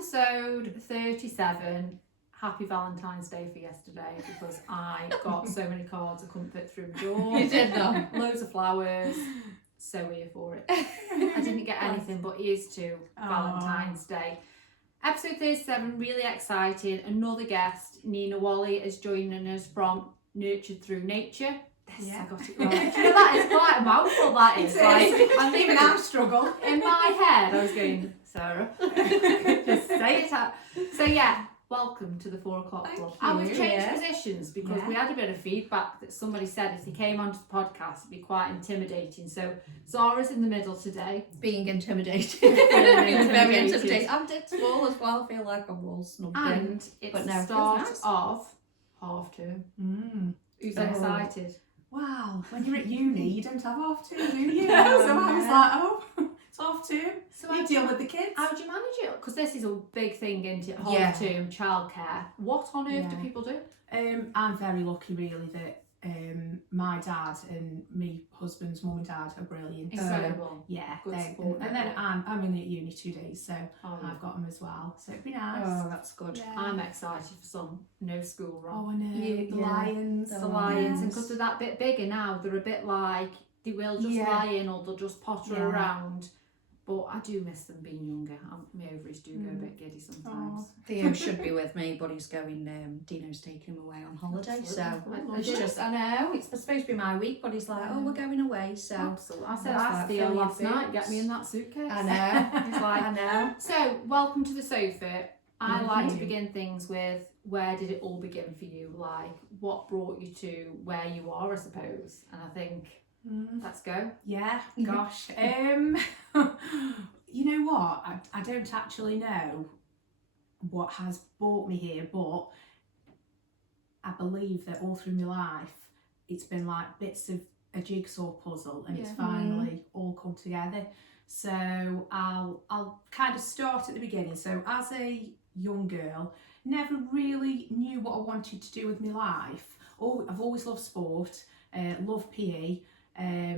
episode 37. Happy Valentine's Day for yesterday because I got so many cards of comfort through the door. You did not. Loads of flowers. So here for it. I didn't get anything, but here's to Valentine's Day. Episode 37, really excited. Another guest, Nina Wally, is joining us from Nurtured Through Nature. Yes, I got it right. You know, that is quite a mouthful, that is. Like, I'm even I struggle. In my head, I was going, Sarah, just say it out. So yeah, welcome to the 4 o'clock club. And we've changed positions because we had a bit of feedback that somebody said if he came onto the podcast it'd be quite intimidating. So Zara's in the middle today. Being intimidated. Very intimidating. I'm dead small as well. I feel like I'm all snubbed in. And it's the start of half term. Who's excited? Wow, when you're at uni, you don't have half term, do you? So I was like, oh, it's half term. So you deal with the kids. How do you manage it? Because this is a big thing, isn't it? Half term childcare. What on earth do people do? I'm very lucky, really, that my dad and my husband's mum and dad are brilliant. Incredible. Good support. And then I'm only at uni 2 days, so I've got them as well. So it'd be nice. Oh, that's good. Yeah. I'm excited for some no school run. Oh, I know. The lions. The lions. And because they're that bit bigger now, they're a bit like, they will just lie in or they'll just potter around. But I do miss them being younger. My ovaries do go a bit giddy sometimes. Theo should be with me, but he's going, Dino's taking him away on holiday. Absolutely. So it's just, I know, it's supposed to be my week, but he's like, oh, we're going away. So absolutely. I said, ask Theo last night, get me in that suitcase. I know. He's like, I know. So, welcome to the sofa. I like to begin things with, where did it all begin for you? Like, what brought you to where you are, I suppose? And I think, let's go. Yeah, gosh. You know what? I don't actually know what has brought me here, but I believe that all through my life, it's been like bits of a jigsaw puzzle, and it's finally all come together. So I'll kind of start at the beginning. So as a young girl, never really knew what I wanted to do with my life. I've always loved sport, loved PE.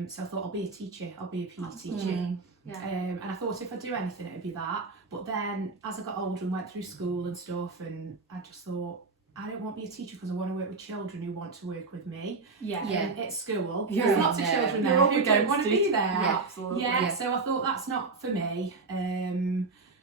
So I thought I'll be a teacher, I'll be a PE teacher. And I thought if I do anything it'd be that. But then as I got older and went through school and stuff, and I just thought, I don't want to be a teacher because I want to work with children who want to work with me. At school. There's lots of children there who don't want to be there. Absolutely. So I thought that's not for me.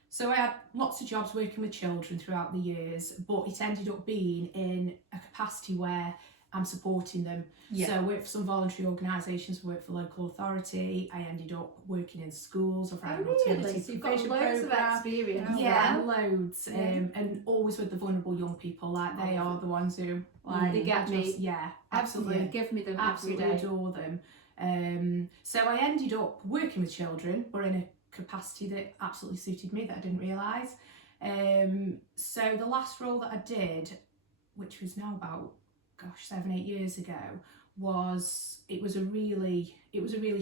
So I had lots of jobs working with children throughout the years, but it ended up being in a capacity where I'm supporting them. So I worked for some voluntary organisations, worked for local authority. I ended up working in schools. I've ran an alternative so you've got loads of experience. Loads. And always with the vulnerable young people. Like they are the ones who they get me. Yeah, absolutely. Give me them absolutely every day. Adore them. So I ended up working with children, but in a capacity that absolutely suited me that I didn't realise. So the last role that I did, which was now about 7-8 years ago, was a really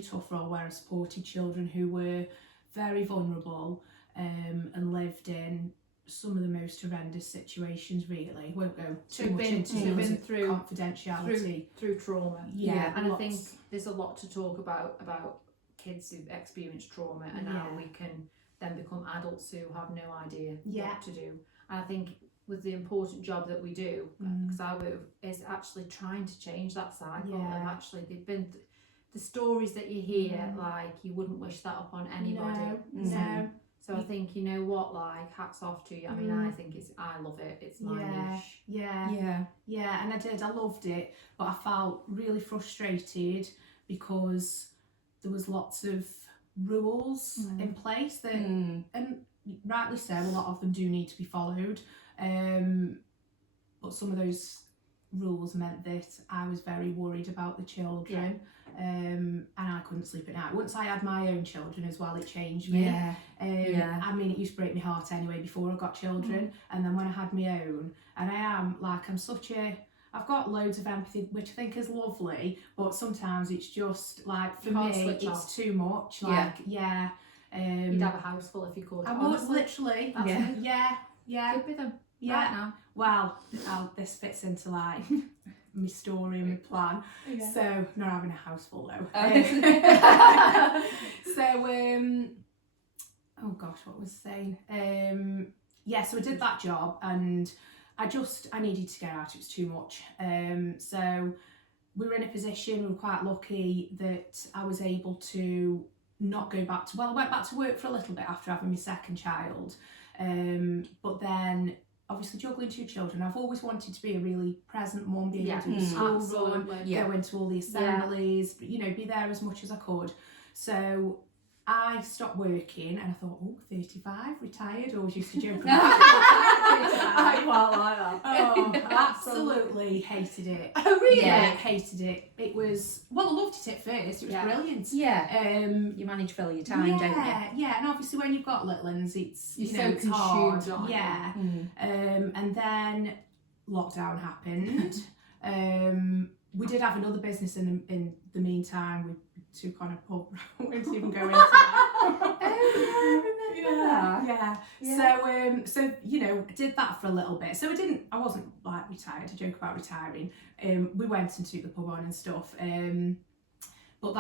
tough role where I supported children who were very vulnerable and lived in some of the most horrendous situations. Really, won't go too much into through confidentiality through trauma. And I think there's a lot to talk about kids who've experienced trauma and how we can then become adults who have no idea what to do. And I think with the important job that we do, because I work, is actually trying to change that cycle. And actually, they've been the stories that you hear, like you wouldn't wish that upon anybody. No. So I think, you know what, like hats off to you. I mean, I love it. It's my niche. And I loved it, but I felt really frustrated because there was lots of rules in place that, and rightly so, a lot of them do need to be followed. But some of those rules meant that I was very worried about the children, and I couldn't sleep at night. Once I had my own children as well, it changed me. I mean, it used to break my heart anyway before I got children, and then when I had my own, and I've got loads of empathy, which I think is lovely, but sometimes it's just like, for me, it's too much. You'd have a house full if you could. I would, literally. Could be them. Right now. Well, this fits into like my story and my plan. So not having a house full though. Oh gosh, what was I saying? so I did that job, and I needed to get out. It was too much. So we were in a position, we were quite lucky that I was able to not go back to, I went back to work for a little bit after having my second child. But then obviously juggling 2 children, I've always wanted to be a really present mum, be able to do the school run, go into all the assemblies, you know, be there as much as I could. So I stopped working and I thought, 35, retired. I always used to joke about I quite like that. Oh, I absolutely hated it. Oh, really? Yeah, hated it. It was, I loved it at first. It was brilliant. Yeah. You manage to fill your time, don't you? Yeah, and obviously when you've got little ones, it's, You're you know, so it's hard. consumed, aren't you? Yeah. And then lockdown happened. We did have another business in the meantime. We took on a pub. I won't even go into that. Yeah. So you know, did that for a little bit. So I wasn't like retired. I joke about retiring. We went and took the pub on and stuff. But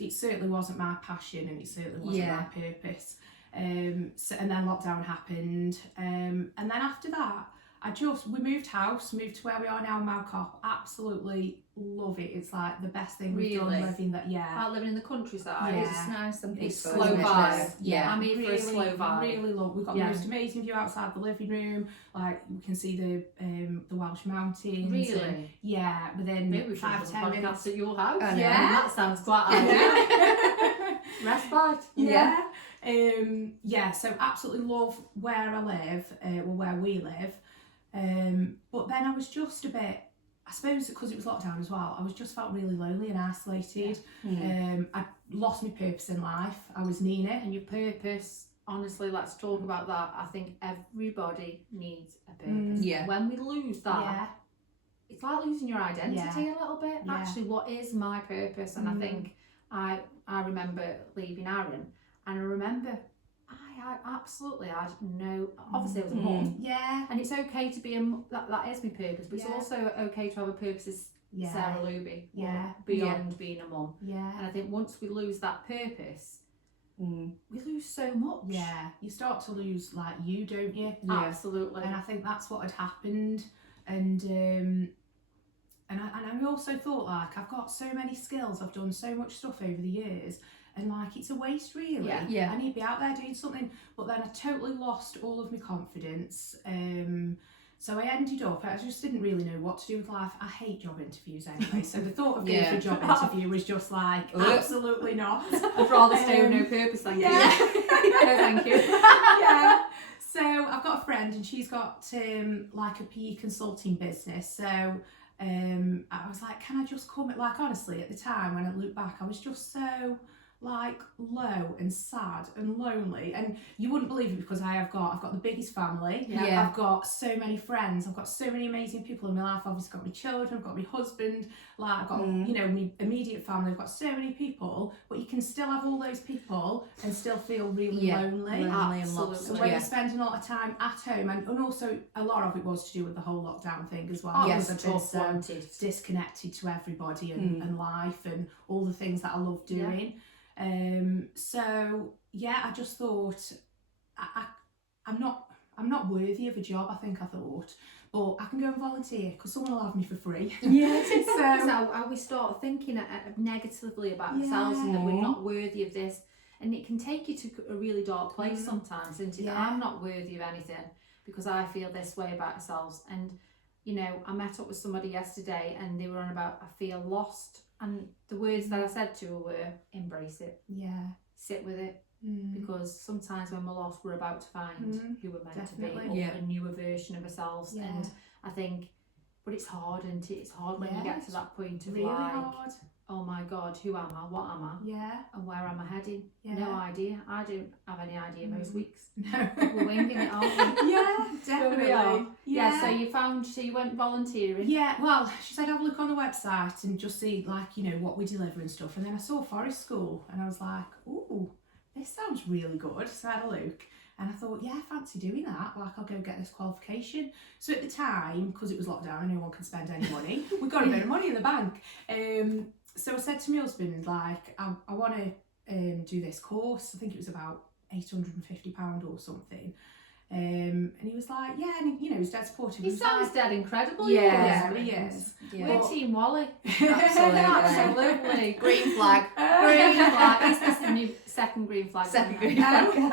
it certainly wasn't my passion, and it certainly wasn't my purpose. So, and then lockdown happened. And then after that, we moved to where we are now in Malcop. Absolutely love it. It's like the best thing we've done, living that, Like living in the countryside. Yeah. It's nice and It's peaceful. slow isn't it? vibe. Yeah. I mean, for a slow vibe. Really love. We've got the most amazing view outside the living room. Like we can see the Welsh mountains. Really? And, yeah, within Maybe we should have 5-10 a minutes. podcast at your house. I know. Yeah. That sounds quite ideal. Respite. Yeah. So absolutely love where I live, where we live. But then I was just a bit, I suppose because it was lockdown as well, I was just felt really lonely and isolated. I lost my purpose in life. I was Nina. And your purpose, honestly, let's talk about that. I think everybody needs a purpose. Yeah. When we lose that, it's like losing your identity a little bit. Yeah. Actually, what is my purpose? And I think I remember leaving Aaron, and I remember I absolutely had no, obviously I was a mum. Yeah. And it's okay to be that is my purpose, but it's also okay to have a purpose as Sarah Luby, beyond being a mum. Yeah. And I think once we lose that purpose, we lose so much. Yeah. You start to lose like you, don't you? Yeah. Absolutely. And I think that's what had happened. And I also thought, like, I've got so many skills, I've done so much stuff over the years, and like it's a waste really. Yeah. I need to be out there doing something. But then I totally lost all of my confidence. So I ended up, I just didn't really know what to do with life. I hate job interviews anyway, so the thought of going for a job interview was just like, absolutely not. I'd rather stay with no purpose, thank you. No, thank you. Yeah. So I've got a friend and she's got like a PE consulting business. So I was like, can I just come? Like honestly, at the time when I look back, I was just so like low and sad and lonely, and you wouldn't believe it because I've got the biggest family. I've got so many friends, I've got so many amazing people in my life. I've obviously got my children, I've got my husband, like I've got you know, my immediate family. I've got so many people, but you can still have all those people and still feel really lonely. Absolutely. So when you're spending a lot of time at home, and also a lot of it was to do with the whole lockdown thing as well. Yes, I've been so disconnected to everybody and life and all the things that I love doing. So yeah, I just thought I'm not worthy of a job. I think I thought, but I can go and volunteer because someone will have me for free. Yeah, so how we start thinking negatively about ourselves and that we're not worthy of this, and it can take you to a really dark place sometimes. Isn't it? Yeah. I'm not worthy of anything because I feel this way about ourselves. And you know, I met up with somebody yesterday and they were on about I feel lost. And the words that I said to her were, embrace it. Yeah. Sit with it. Because sometimes when we're lost, we're about to find who we're meant to be, or a newer version of ourselves. Yeah. And I think, but it's hard, and it's hard when you get to that point of really like, hard. Oh my God, who am I? What am I? Yeah. And where am I heading? Yeah. No idea. I don't have any idea most weeks. No. We're winging it, aren't we? Yeah, definitely. We are. Yeah, so you went volunteering. Yeah, well, she said have a look on the website and just see like, you know, what we deliver and stuff. And then I saw Forest School and I was like, ooh, this sounds really good. So I had a look and I thought, yeah, I fancy doing that. Like, I'll go get this qualification. So at the time, because it was lockdown and no one could spend any money, we got a bit of money in the bank. So I said to my husband, like, I want to do this course. I think it was about £850 or something. And he was like, yeah, and he was dead supportive. He was sounds like, dead incredible. yeah, he is. We're Team Wally. Absolutely. Green flag. Green flag. This is the new second green flag. Second green flag.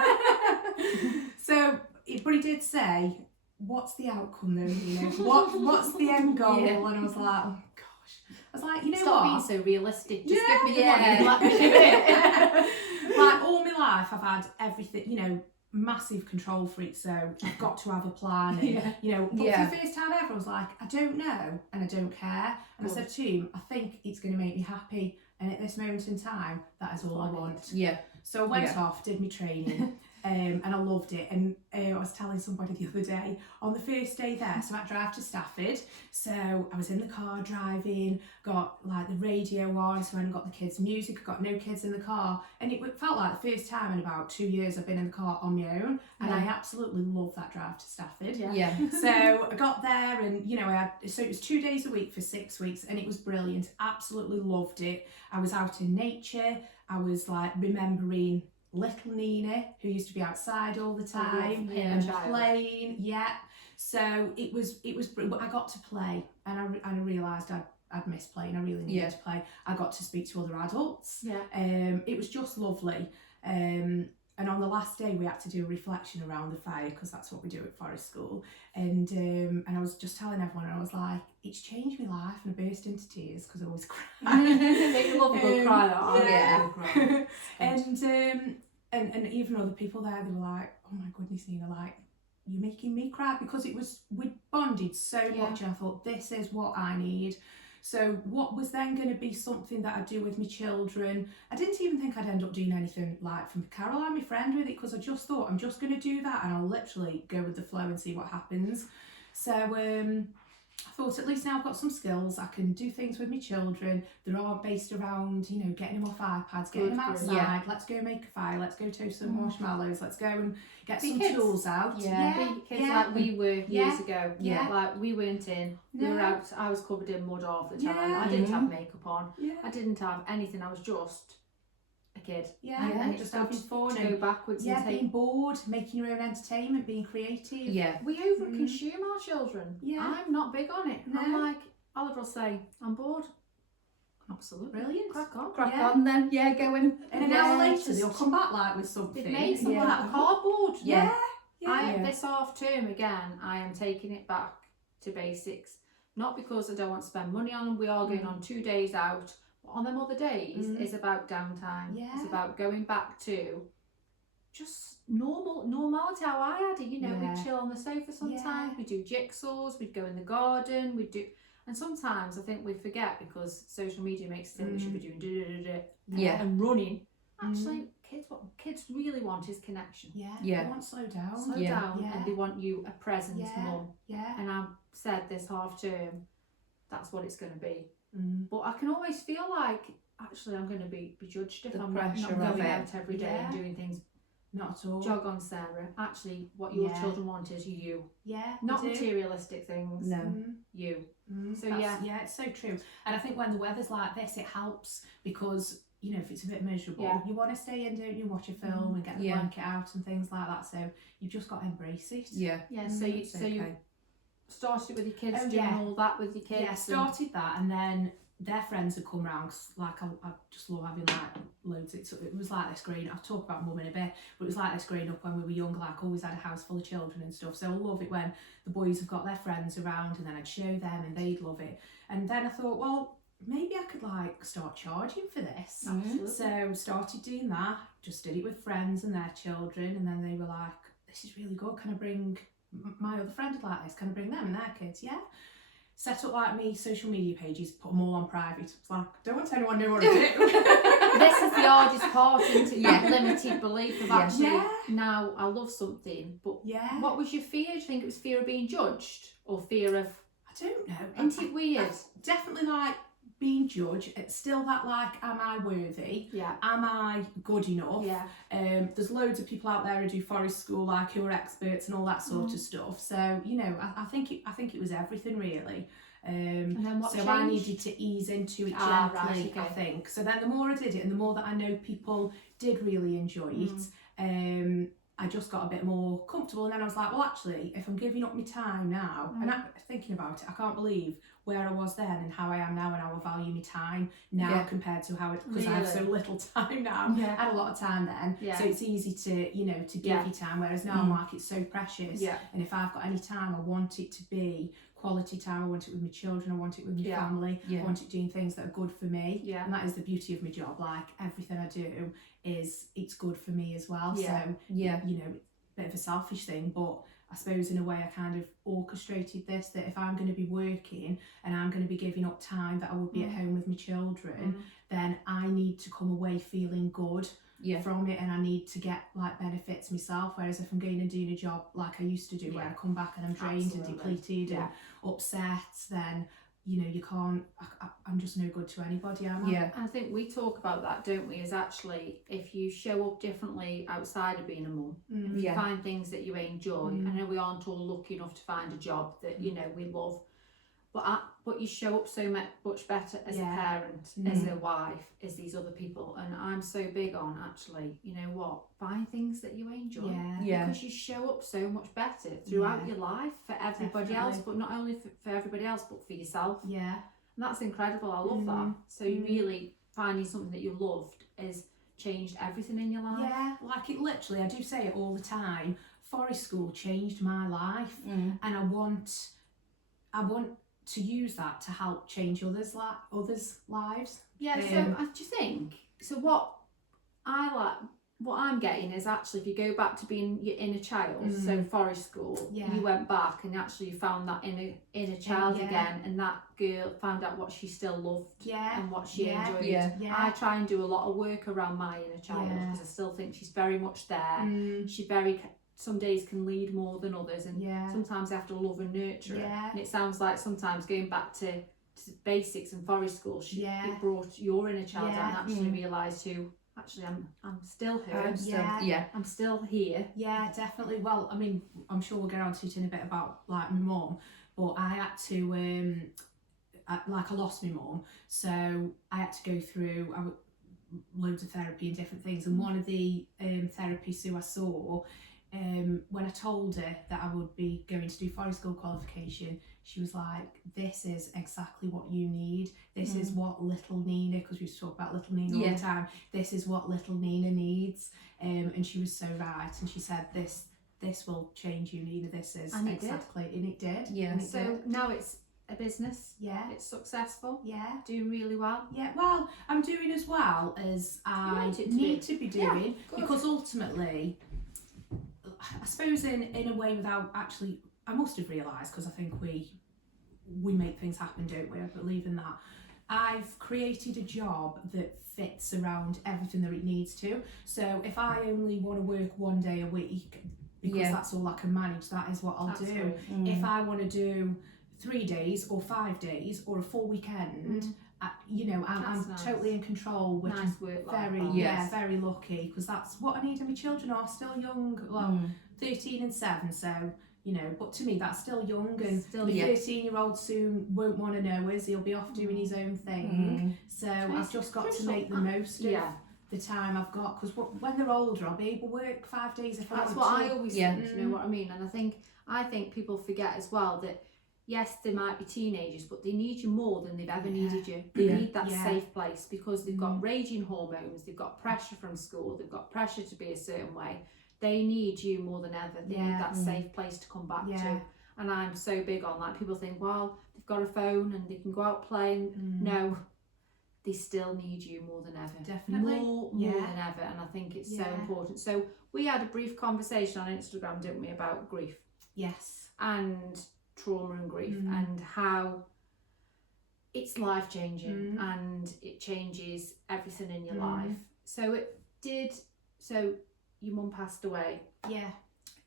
So, but he did say, what's the outcome though? What's the end goal? Yeah. And I was like, oh gosh. I was like, you know Stop what? being so realistic. Just give me the Yeah. money and let me do it. Like all my life, I've had everything, massive control freak. So I've got to have a plan. And, but for the first time ever, I was like, I don't know and I don't care. And I said to him, I think it's going to make me happy. And at this moment in time, that is all I want. Yeah. So I went off, did my training. And I loved it. And I was telling somebody the other day, on the first day there, so I had to drive to Stafford. So I was in the car driving, got like the radio on, so I hadn't got the kids' music, I got no kids in the car. And it felt like the first time in about 2 years I've been in the car on my own. And I absolutely love that drive to Stafford. Yeah. So I got there and, so it was 2 days a week for 6 weeks and it was brilliant. Absolutely loved it. I was out in nature. I was like remembering little Nina, who used to be outside all the time and playing. So it was. I got to play, and I realised I'd missed playing. I really needed to play. I got to speak to other adults. It was just lovely. And on the last day, we had to do a reflection around the fire because that's what we do at Forest School. And I was just telling everyone, and I was like, it's changed my life, and I burst into tears because I always cry. Make you love a good cry, that. And even other people there, they were like, oh my goodness, Nina, like, you're making me cry, because we bonded so much, and I thought, this is what I need. So what was then going to be something that I'd do with my children, I didn't even think I'd end up doing anything like from Caroline, my friend, with it, because I just thought, I'm just going to do that and I'll literally go with the flow and see what happens. So I thought, at least now I've got some skills, I can do things with my children that aren't based around, getting them off iPads, getting them outside, let's go make a fire, let's go toast some marshmallows, let's go and get some tools out. Be kids like we were years ago. Like we weren't in, we were out, I was covered in mud half the time, I didn't have makeup on, I didn't have anything, I was just a kid. And it just started having fun to and go backwards and being bored, making your own entertainment, being creative. We over consume our children. I'm not big on it. No. I'm like, Oliver will say, I'm bored. Absolutely. Brilliant. Crack on. Crack on then. Go in. And an hour later they'll come back like with something. They've made something out of cardboard. Yeah. This half term again, I am taking it back to basics. Not because I don't want to spend money on them. We are going on 2 days out. But on them other days, it's about downtime. It's about going back to just normality, how I had it. We'd chill on the sofa sometimes. We'd do jigsaws. We'd go in the garden. And sometimes I think we forget, because social media makes us think we should be doing and running. Actually, what kids really want is connection. They want to slow down. And they want you a present mum. And I've said this half term, that's what it's going to be. But I can always feel like, actually, I'm going to be judged if I'm not going out every day and doing things. Not at all. Jog on, Sarah. Actually, what your children want is you. Not materialistic things. No. You. So it's so true. And I think when the weather's like this, it helps, because if it's a bit miserable, you want to stay in, don't you, watch a film and get the blanket out and things like that. So you've just got to embrace it. So you started it with your kids, doing all that with your kids. Started that, and then their friends had come round, cause like I just love having like loads. It was like this growing. I'll talk about mum in a bit, but it was like this growing up when we were young. Like, always had a house full of children and stuff. So I love it when the boys have got their friends around, and then I'd show them and they'd love it. And then I thought, well, maybe I could like start charging for this. Absolutely. So started doing that. Just did it with friends and their children, and then they were like, "This is really good. Can I bring my other friend like this? Can I bring them and their kids?" Set up like me social media pages, put them all on private. It's like, don't want anyone to know what I do. This is the hardest part, isn't it? That limited belief of actually, now I love something, but what was your fear? Do you think it was fear of being judged, or fear of... I don't know. Isn't it weird? Definitely like being judged. It's still that like, am I worthy? Am I good enough? There's loads of people out there who do Forest School, like, who are experts and all that sort of stuff. So I think it was everything really. And then what changed? I needed to ease into it gently. Right, okay. I think. So then the more I did it, and the more that I know people did really enjoy it, I just got a bit more comfortable, and then I was like, well, actually, if I'm giving up my time now, and thinking about it, I can't believe where I was then and how I am now, and how I value my time now compared to how it, because I have so little time now. I had a lot of time then, so it's easy to, you know, to give you time, whereas now I'm like, it's so precious, and if I've got any time, I want it to be quality time. I want it with my children, I want it with my family, I want it doing things that are good for me, and that is the beauty of my job. Like, everything I do is, it's good for me as well, so you know, a bit of a selfish thing, but I suppose in a way I kind of orchestrated this, that if I'm going to be working and I'm going to be giving up time that I would be at home with my children, then I need to come away feeling good from it, and I need to get like benefits myself. Whereas if I'm going and doing a job like I used to do, where I come back and I'm drained and depleted and upset, then you know, you can't, I'm just no good to anybody, am I? And I think we talk about that, don't we, is actually if you show up differently outside of being a mum, if you find things that you enjoy, I know we aren't all lucky enough to find a job that, you know, we love, but you show up so much better as a parent, as a wife, as these other people. And I'm so big on, actually, you know what, find things that you enjoy, because you show up so much better throughout your life for everybody else, but not only for everybody else, but for yourself. And that's incredible. I love that. So you really finding something that you loved has changed everything in your life. Like, it literally, I do say it all the time, forest school changed my life, and I want to use that to help change others' lives. So I just think, so what I'm getting is, actually, if you go back to being your inner child, so forest school, you went back and actually you found that inner child again, and that girl found out what she still loved and what she enjoyed. I try and do a lot of work around my inner child, because I still think she's very much there. She some days can lead more than others, and sometimes I have to love and nurture it. And it sounds like sometimes going back to basics and forest school, it brought your inner child out and actually realised who, actually, I'm still her. I'm still here. Definitely. Well, I mean, I'm sure we'll get on to it in a bit about like my mum, but I had to I lost my mum, so I had to go through loads of therapy and different things, and one of the therapists who I saw, when I told her that I would be going to do forest school qualification, she was like, this is exactly what you need. This is what little Nina, because we used to talk about little Nina all the time, this is what little Nina needs. And she was so right. And she said, this will change you, Nina. This is and exactly. And it did. And it did. Now it's a business. It's successful. Doing really well. Well, I'm doing as well as I need to be doing, because ultimately, I suppose in a way, without actually, I must have realised, because I think we make things happen, don't we? I believe in that. I've created a job that fits around everything that it needs to. So if I only want to work one day a week, because that's all I can manage, that is what I'll do. If I want to do 3 days or 5 days or a full weekend, you know, I'm nice. Totally in control, which is very lucky, because that's what I need. And my children are still young, well, 13 and 7, so, you know, but to me that's still young, and still, the 13-year-old soon won't want to know us, he'll be off doing his own thing, so I've just got to make the most of the time I've got, because when they're older I'll be able to work 5 days if I want to. That's what I always think, you know what I mean? And I think people forget as well that yes, they might be teenagers, but they need you more than they've ever needed you. They need that safe place, because they've got raging hormones, they've got pressure from school, they've got pressure to be a certain way. They need you more than ever. They need that safe place to come back to. And I'm so big on that. People think, well, they've got a phone and they can go out playing. No, they still need you more than ever. Definitely. More than ever. And I think it's so important. So we had a brief conversation on Instagram, didn't we, about grief? Yes. And trauma and grief, and how it's life-changing and it changes everything in your life. So your mum passed away.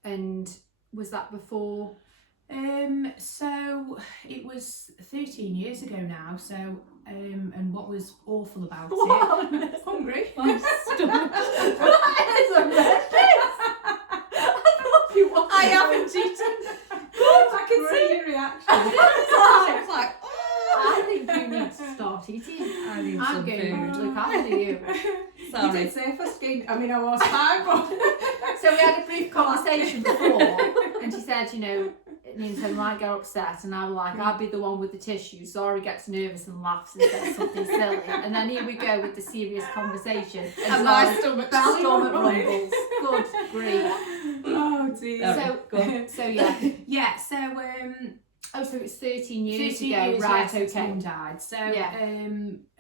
And was that before? So it was 13 years ago now, so and what was awful about it, hungry. My stomach. That is horrendous. I haven't eaten. I can see your reaction. It's like, I think you need to start eating. I'm going to look after you. Sorry. You did say first game. I mean, I was fine, but so we had a brief conversation before, and she said, you know, Nina said, might get upset, and I was like, I'll be the one with the tissue. Zara gets nervous and laughs and says something silly, and then here we go with the serious conversation. And my stomach rumbles. Good grief. Oh dear. So yeah. Yeah. So Oh, so it's 13 years 13 ago, years, right? yes, since Okay. Mum died. So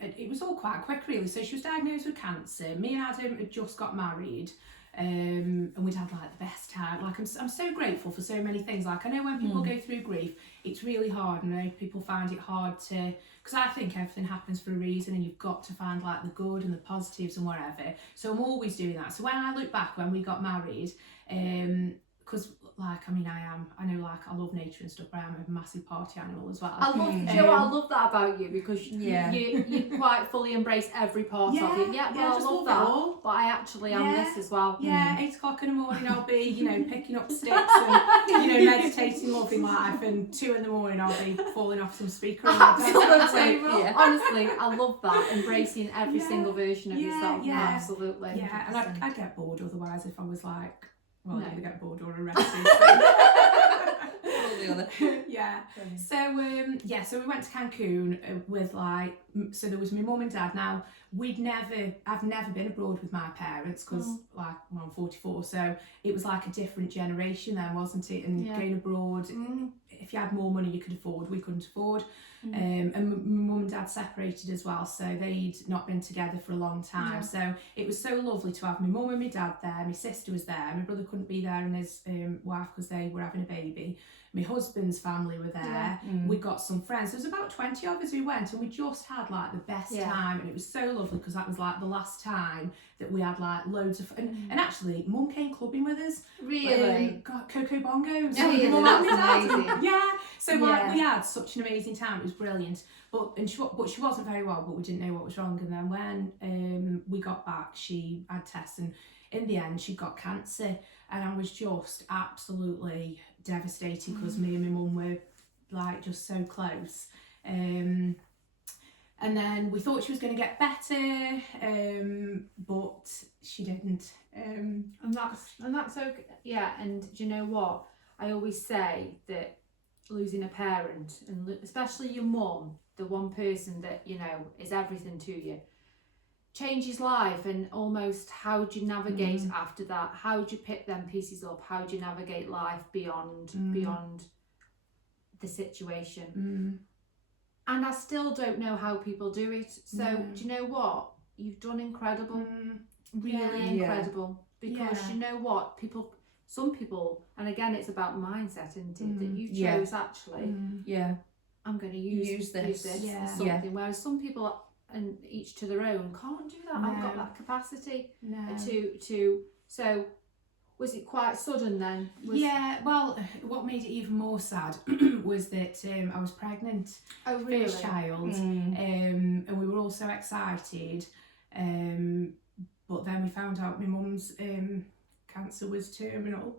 it was all quite quick, really. So she was diagnosed with cancer. Me and Adam had just got married. And we'd had like the best time. Like I'm so grateful for so many things. Like I know when people go through grief, it's really hard. I know people find it hard to, because I think everything happens for a reason, and you've got to find like the good and the positives and whatever. So I'm always doing that. So when I look back when we got married, because like I know like I love nature and stuff, but I'm a massive party animal as well. I love, you know what, I love that about you, because you quite fully embrace every part of it. Yeah, well, I love that. All. But I actually am this as well. Yeah, 8 o'clock in the morning I'll be, you know, picking up sticks and, you know, meditating, loving life, and 2 in the morning I'll be falling off some speaker. Absolutely. Honestly, I love that, embracing every single version of yourself. Yeah. Absolutely. Yeah, and I'd get bored otherwise if I was like, well, I'd either get bored or arrested. Yeah. So we went to Cancun with like, so there was my mum and dad. Now I've never been abroad with my parents because like I'm 44, so it was like a different generation then, wasn't it? And going abroad, if you had more money you could afford, we couldn't afford. And my mum and dad separated as well, so they'd not been together for a long time. So it was so lovely to have my mum and my dad there. My sister was there, my brother couldn't be there and his wife because they were having a baby. My husband's family were there. We got some friends. There was about 20 of us who went, and we just had like the best time, and it was so lovely because that was like the last time that we had like loads of fun. And actually Mum came clubbing with us. Really? Got Coco Bongos. Really? That's amazing. Yeah. So like we had such an amazing time. It was brilliant. But she wasn't very well, but we didn't know what was wrong. And then when we got back, she had tests, and in the end she got cancer, and I was just absolutely devastated because me and my mum were like just so close. And then we thought she was going to get better, but she didn't. And that's okay. Yeah, and do you know what? I always say that losing a parent, and especially your mum, the one person that, you know, is everything to you, changes life. And almost how do you navigate after that? How do you pick them pieces up? How do you navigate life beyond the situation? And I still don't know how people do it. So do you know what? You've done incredible. Really incredible. Because you know what? Some people, and again it's about mindset, isn't it? That you chose actually. I'm going to use this as something. Whereas some people, and each to their own, can't do that. I haven't got that capacity to. So was it quite sudden then? Well, what made it even more sad was that I was pregnant. Oh, really? First child, and we were all so excited, but then we found out my mum's cancer was terminal.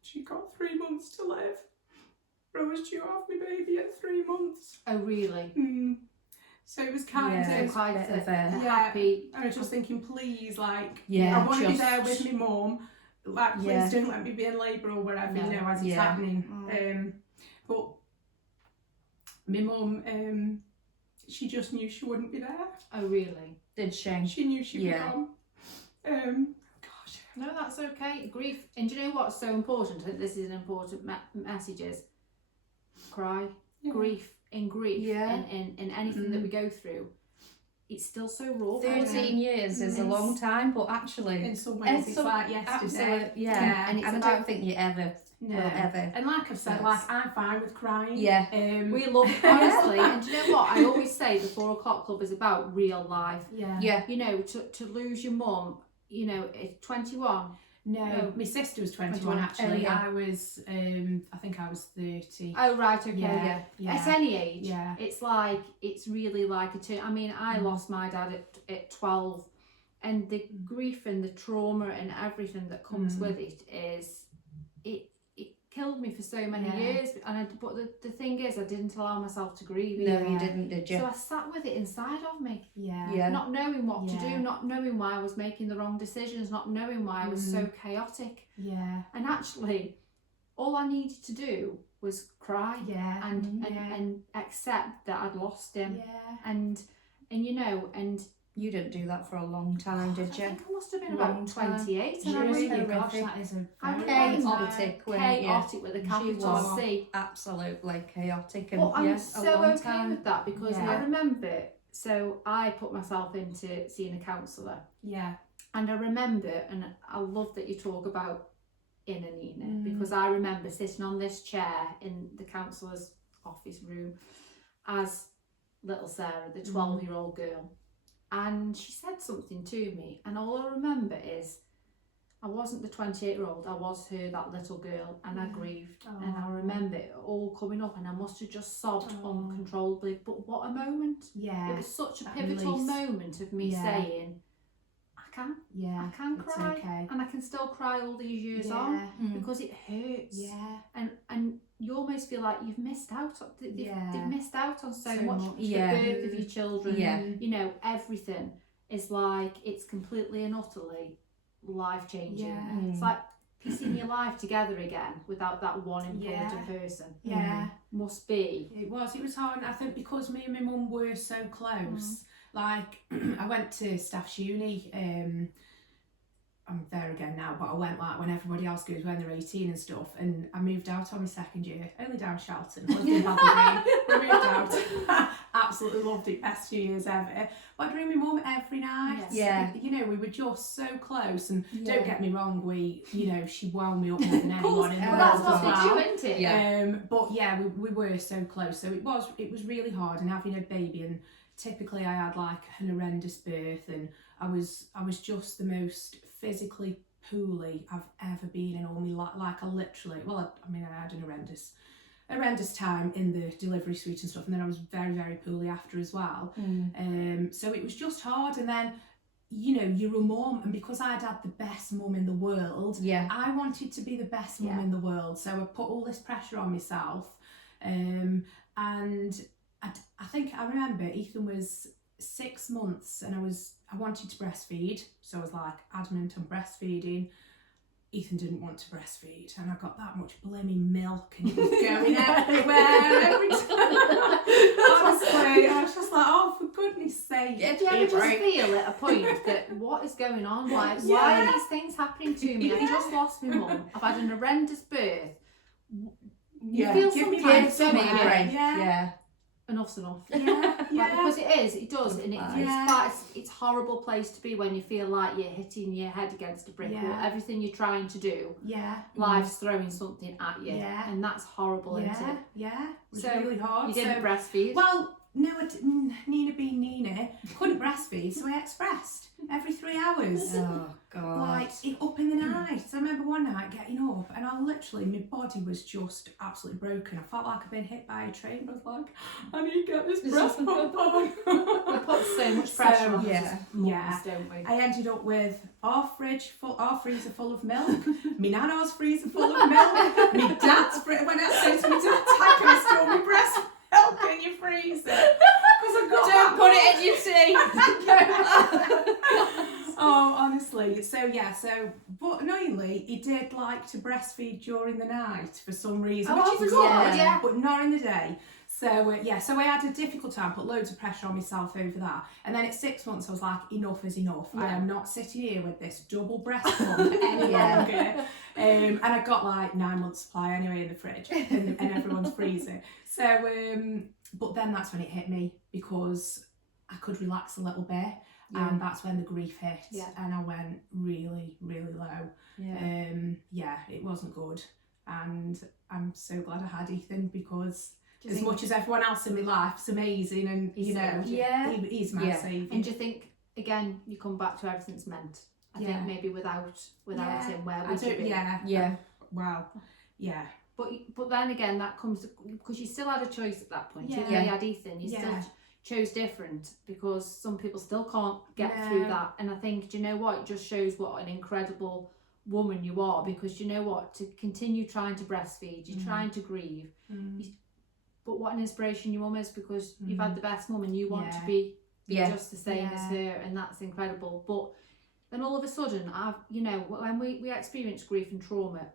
She got 3 months to live. I was due off my baby at 3 months. Oh, really? So it was kind of quite a happy. I was just thinking, please, like, I want to be there with my mum. Like, please don't let me be in labour or whatever, you know, as it's happening. But my mum, she just knew she wouldn't be there. Oh, really? Did she? She knew she'd be gone. Gosh. No, that's okay. Grief. And do you know what's so important? I think this is an important message is cry. Grief. In grief, in anything that we go through, it's still so raw. 13 years is a long time, but actually in some ways it's like yesterday. And I don't think you ever will ever. And like I've said, like I'm fine with crying. We love it, honestly. And do you know what? I always say the 4 o'clock club is about real life. You know, to lose your mum, you know, at 21. No, my sister was 21 actually. I was, I think I was 30. Oh, right, okay, yeah. At any age, it's like, it's really like a turn. I mean, I lost my dad at 12, and the grief and the trauma and everything that comes with it is, it killed me for so many years, but the thing is, I didn't allow myself to grieve. No, you didn't, did you? So I sat with it inside of me. Yeah. Not knowing what to do, not knowing why I was making the wrong decisions, not knowing why I was so chaotic. Yeah. And actually, all I needed to do was cry and accept that I'd lost him. Yeah. And you know, and you didn't do that for a long time, did you? I think I must have been about 28. And I Gosh, really that is a chaotic, chaotic with a capital C. Absolutely chaotic, and But I'm a so long okay time. with that because I remember. So I put myself into seeing a counsellor. Yeah. And I remember, and I love that you talk about inner Nina, because I remember sitting on this chair in the counsellor's office room as little Sarah, the 12-year-old girl. And she said something to me, and all I remember is I wasn't the 28-year-old, I was her, that little girl, and I grieved. And I remember it all coming up, and I must have just sobbed uncontrollably. But what a moment. Yeah. It was such a pivotal moment of me saying, I can cry, and I can still cry all these years on because it hurts. Yeah. And you almost feel like you've missed out. They've missed out on so much. The birth of your children, you know, everything is like, it's completely and utterly life changing. It's like piecing your life together again without that one important person. Must be. It was hard, and I think because me and my mum were so close, like I went to staff's uni, I'm there again now, but I went like when everybody else goes when they're 18 and stuff, and I moved out on my second year, only down Shelton, lived in Ballgreen, we moved out, absolutely loved it, best 2 years ever, but I'd ring my mum every night, you know, we were just so close, and don't get me wrong, you know, she wound me up more than anyone in the world. That's what they do, isn't it? But yeah, we were so close, so it was really hard, and having a baby, and typically I had like an horrendous birth, and I was just the most physically poorly I've ever been in all my life. Like I literally, I mean I had an horrendous time in the delivery suite and stuff, and then I was very, very poorly after as well. So it was just hard, and then, you know, you're a mum, and because I'd had the best mum in the world, I wanted to be the best mum in the world, so I put all this pressure on myself, and I think I remember Ethan was 6 months, and I wanted to breastfeed, so I was like adamant on breastfeeding. Ethan didn't want to breastfeed, and I got that much blaming milk, and it was going everywhere every time. Honestly, I was just like, oh, for goodness sake. Did you ever just feel at a point that what is going on? Like, why are these things happening to me? I've just lost my mum. I've had an horrendous birth. You feel sometimes so much. Enough's enough. Because it does, and it's a horrible place to be when you feel like you're hitting your head against a brick wall. Everything you're trying to do, life's throwing something at you, and that's horrible, isn't it? It was really hard. You didn't breastfeed? Well, no, Nina being Nina, couldn't breastfeed, so I expressed every 3 hours. Oh God! Like up in the night. So I remember one night getting up, and I literally, my body was just absolutely broken. I felt like I'd been hit by a train. But I was like, I need to get this breast pump on. We put so much pressure on mums, don't we? I ended up with our freezer full of milk, my nano's freezer full of milk, my dad's freezer. When I said to my dad, "Can I store my breast milk in your freezer?" Don't put it in your tea. Oh, honestly. So, but annoyingly, he did like to breastfeed during the night for some reason, which is good, but not in the day. So, so I had a difficult time, put loads of pressure on myself over that. And then at 6 months, I was like, enough is enough. I am not sitting here with this double breast pump any longer. And I got like 9 months supply anyway in the fridge and everyone's freezer. So, but then that's when it hit me, because I could relax a little bit. And that's when the grief hit, and I went really, really low. It wasn't good, and I'm so glad I had Ethan, because as much as everyone else in my life's amazing, and you know, he's my saviour. And do you think, again, you come back to everything's meant? I think maybe without him, where would you be? Wow. Yeah. But then again, that comes because you still had a choice at that point. You had Ethan. You still chose different, because some people still can't get through that. And I think, do you know what? It just shows what an incredible woman you are, because you know what, to continue trying to breastfeed, you're trying to grieve, but what an inspiration your mum is, because you've had the best mum and you want to be just the same as her, and that's incredible. But then all of a sudden, when we experience grief and trauma,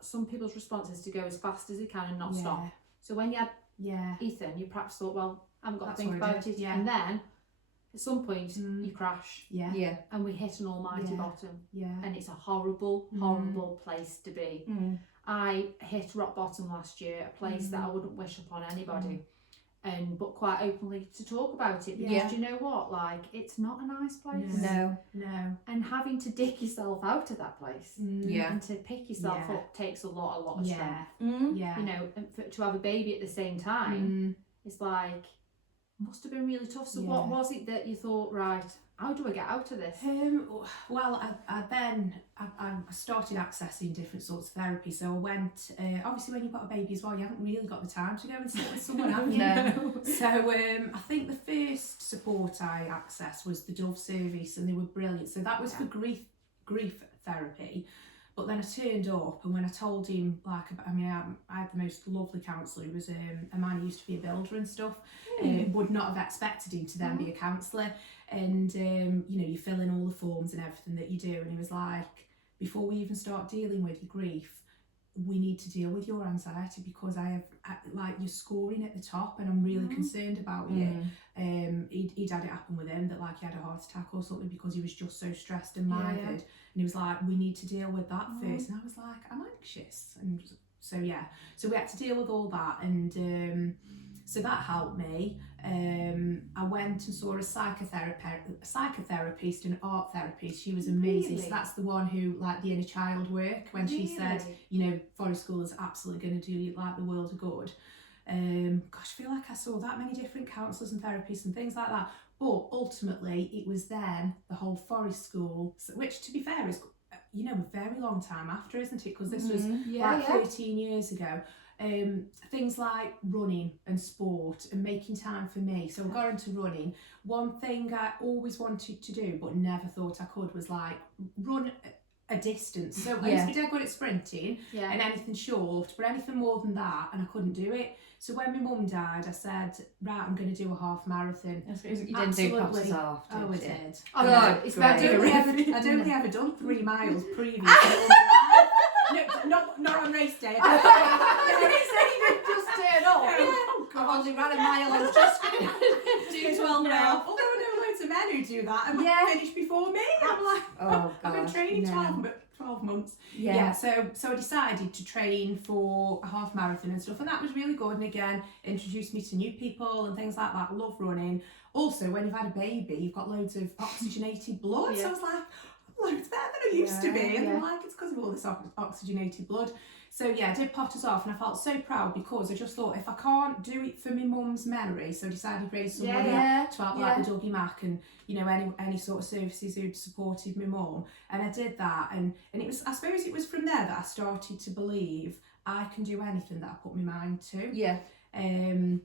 some people's response is to go as fast as they can and not stop. So when you had Ethan, you perhaps thought, well, I haven't got to think about it, and then at some point you crash, and we hit an almighty bottom, and it's a horrible place to be. I hit rock bottom last year, a place that I wouldn't wish upon anybody, but quite openly to talk about it, because you know what, like, it's not a nice place. No. And having to dig yourself out of that place, and to pick yourself up takes a lot of strength. You know, and to have a baby at the same time, it's like, must have been really tough. So what was it that you thought, right, how do I get out of this? Well, I started accessing different sorts of therapy. So I went, obviously when you've got a baby as well, you haven't really got the time to go and sit with someone, have you? No. So I think the first support I accessed was the Dove service, and they were brilliant. So that was for grief therapy. But then I turned up, and when I told him, like, I had the most lovely counsellor. He was a man who used to be a builder and stuff. Would not have expected him to then be a counsellor. And, you know, you fill in all the forms and everything that you do. And he was like, before we even start dealing with your grief, we need to deal with your anxiety, because you're scoring at the top, and I'm really concerned about you. He'd had it happen with him, that like he had a heart attack or something, because he was just so stressed and mired. And he was like, we need to deal with that first. And I was like, I'm anxious. And so we had to deal with all that, and so that helped me. I went and saw a psychotherapist and art therapist. She was amazing. Really? So that's the one who, like, the inner child work, when she said, you know, forest school is absolutely going to do you like the world of good. Gosh, I feel like I saw that many different counsellors and therapists and things like that. But ultimately, it was then the whole forest school, which, to be fair, is, you know, a very long time after, isn't it? Because this was 13 years ago. Things like running and sport and making time for me. So I got into running. One thing I always wanted to do but never thought I could was like run a distance. So I used to be dead good at sprinting and anything short, but anything more than that, and I couldn't do it. So when my mum died, I said, right, I'm going to do a half marathon. You didn't do Potters half, Oh, I did did. Oh, no, it's about I'd only ever done 3 miles previously. No, not on race day. Just turn up. I've only ran a mile and just do 12 and a half. Although I know loads of men who do that and finish before me. I'm like, oh, I've been training 12 months. So I decided to train for a half marathon and stuff, and that was really good. And again, introduced me to new people and things like that. Love running. Also, when you've had a baby, you've got loads of oxygenated blood. So I was like, loads better than I used to be. And I'm like, it's because of all this oxygenated blood. So I did Potters off, and I felt so proud, because I just thought, if I can't do it for my mum's memory, so I decided to raise some money to help like the Dougie Mac and, you know, any sort of services who'd supported my mum. And I did that, and it was, I suppose it was from there that I started to believe I can do anything that I put my mind to. And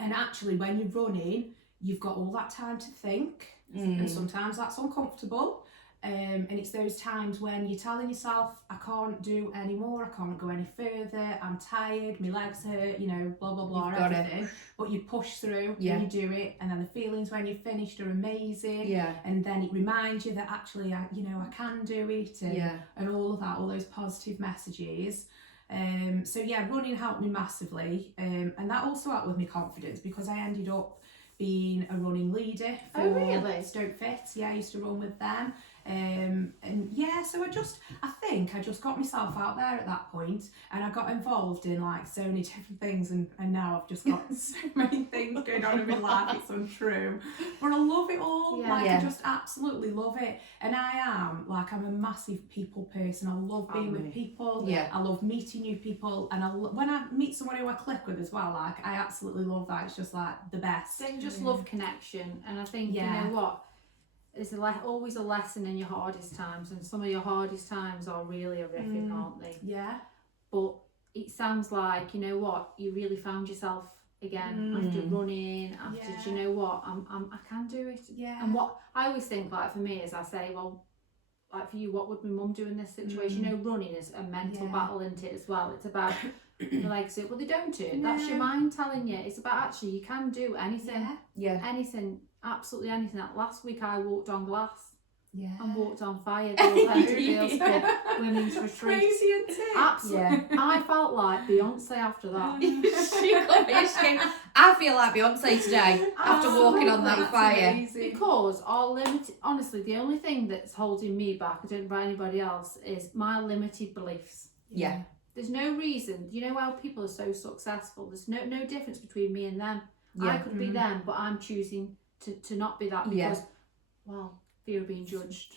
actually, when you're running, you've got all that time to think, and sometimes that's uncomfortable. And it's those times when you're telling yourself, I can't do any more, I can't go any further, I'm tired, my legs hurt, you know, blah blah blah, everything. But you push through and you do it, and then the feelings when you're finished are amazing. And then it reminds you that actually I can do it, and all of that, all those positive messages. So running helped me massively, and that also helped with my confidence, because I ended up being a running leader for Stoke Fit. I used to run with them. So I think I just got myself out there at that point, and I got involved in like so many different things, and now I've just got so many things going on in my life, it's untrue. But I love it all. I just absolutely love it. And I'm a massive people person. I love being with people. I love meeting new people, and when I meet someone who I click with as well, like I absolutely love that. It's just like the best. I just love connection, and I think you know what, there's always a lesson in your hardest times, and some of your hardest times are really horrific, aren't they? But it sounds like, you know what, you really found yourself again after running, after, you know what, I can do it. And what I always think, like for me, is I say, well, like for you, what would my mum do in this situation? You know, running is a mental battle, isn't it, as well? It's about the legs up. Well, they don't do it. That's your mind telling you. It's about actually you can do anything. Anything, absolutely anything. Like last week I walked on glass. And walked on fire. Women's retreat. Crazy, isn't it? Absolutely. I felt like Beyonce after that. I feel like Beyonce today after walking on that fire. Amazing. Because our limited, honestly, the only thing that's holding me back, I don't know about anybody else, is my limited beliefs. Yeah. There's no reason. You know how people are so successful. There's no difference between me and them. I could be them, but I'm choosing to not be that because, well, fear of being judged.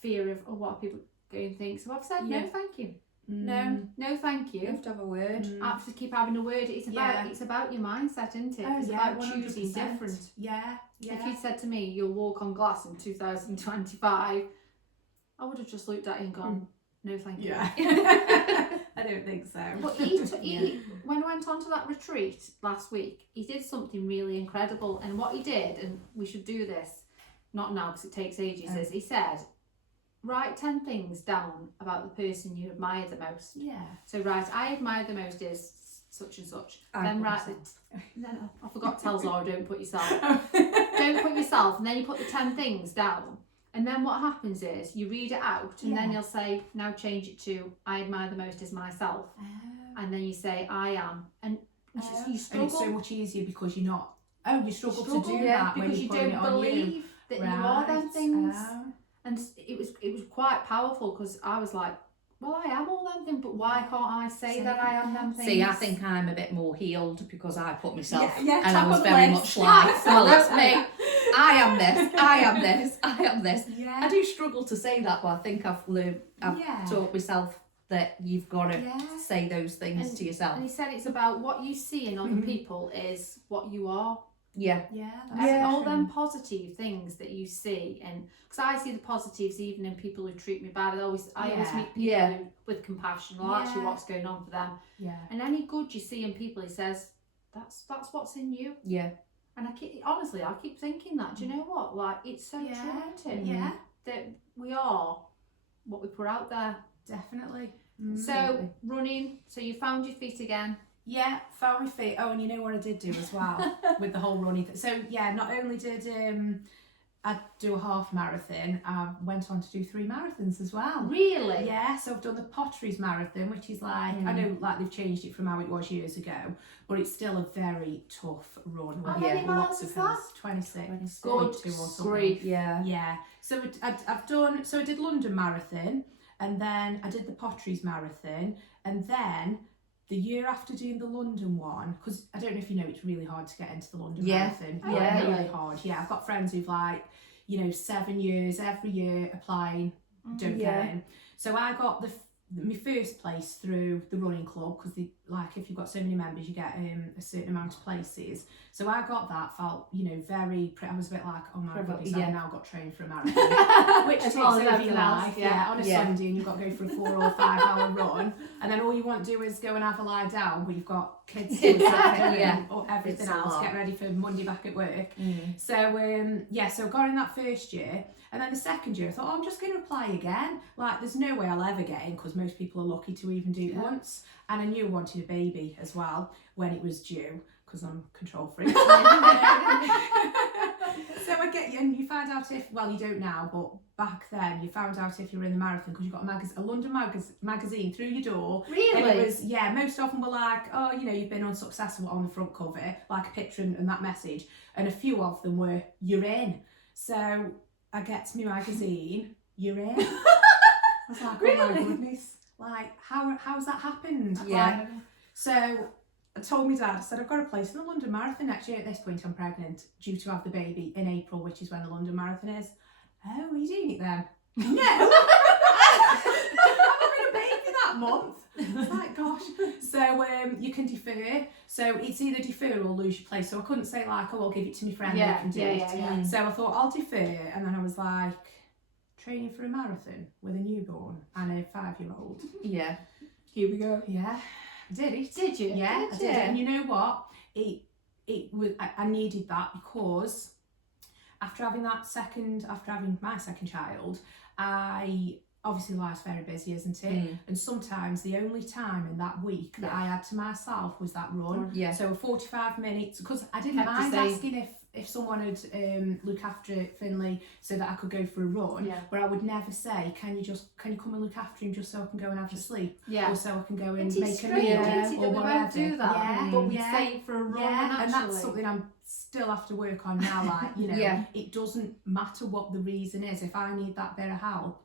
Fear of, what are people going to think? So I've said no, thank you. No, thank you. You have to have a word. I have to keep having a word. It's about your mindset, isn't it? It's about choosing 100%. different. If you'd said to me, you'll walk on glass in 2025, I would have just looked at you and gone, no, thank you. I don't think so. But he when I went on to that retreat last week, he did something really incredible. And what he did, and we should do this, not now because it takes ages, is he said, write 10 things down about the person you admire the most. So I admire the most is such and such. Then write no, I forgot to tell Zara, don't put yourself. Don't put yourself, and then you put the 10 things down. And then what happens is you read it out, and then you'll say, now change it to I admire the most is myself. And then you say I am. And you struggle. And it's so much easier because you're not, you struggle to do that because when you don't believe that you are them things. And it was quite powerful because I was like, well, I am all them things, but why can't I say that I am them things? See, I think I'm a bit more healed because I put myself, and I top was of very list. much like, well, it's me. I am this, I am this, I am this. I do struggle to say that, but I think I've taught myself that you've got to say those things to yourself. And he said it's about what you see in other people is what you are. All them positive things that you see, and because I see the positives even in people who treat me bad. I always meet people who, with compassion, or actually what's going on for them. And any good you see in people, he says that's what's in you. And I keep thinking that. Do you know what? Like it's so true, isn't it? That we are what we put out there. Definitely. So running. So you found your feet again. Found my feet. Oh, and you know what I did do as well with the whole running thing. So not only did I do a half marathon, I went on to do 3 marathons as well. Really? Yeah, so I've done the Potteries Marathon, which is like, I know like they've changed it from how it was years ago, but it's still a very tough run. How many miles is that? 26. Good grief. Yeah. So I've done, so I did London Marathon, and then I did the Potteries Marathon, and then the year after doing the London one, because I don't know if you know, it's really hard to get into the London Marathon. Really hard. I've got friends who've 7 years, every year applying, don't get in. So I got my first place through the running club, because if you've got so many members, you get a certain amount of places. So I got that, felt I was a bit like, oh my goodness, I've now got trained for a marathon, which takes over your life. On a Sunday, and you've got to go for a 4 or 5 hour run, and then all you want to do is go and have a lie down, but you've got kids or everything else, get ready for Monday back at work. So so I got in that first year, and then the second year I thought, I'm just going to apply again. Like, there's no way I'll ever get in, because most people are lucky to even do it once. And I knew I wanted a baby as well when it was due, because I'm control freak. So I get you, and you find out if, well, you don't now, but back then you found out if you were in the marathon because you got a London magazine through your door. Really? And it was, most of them were like, oh, you've been unsuccessful on the front cover, like a picture and that message. And a few of them were, you're in. So I get to my magazine, you're in. I was like, oh my goodness, like how's that happened? So I told my dad, I said, I've got a place in the London Marathon next year. At this point I'm pregnant, due to have the baby in April, which is when the London Marathon is. Oh, are you doing it then? No. I'm having a baby that month. It's like, gosh. So you can defer. So it's either defer or lose your place. So I couldn't say like, oh, I'll give it to my friend, they can do it. So I thought, I'll defer. And then I was like, training for a marathon with a newborn and a 5-year-old. Here we go. I did it. Did you? Yeah, I did it. And you know what? It was. I needed that, because after having my second child, obviously life's very busy, isn't it? And sometimes the only time in that week that I had to myself was that run. So 45 minutes, because I didn't mind asking if someone had look after Finley so that I could go for a run, but I would never say, can you come and look after him just so I can go and have a sleep, or so I can go and make a meal, or whatever. Do that, but we say for a run, and that's something I'm still have to work on now. Like, you know, it doesn't matter what the reason is. If I need that bit of help,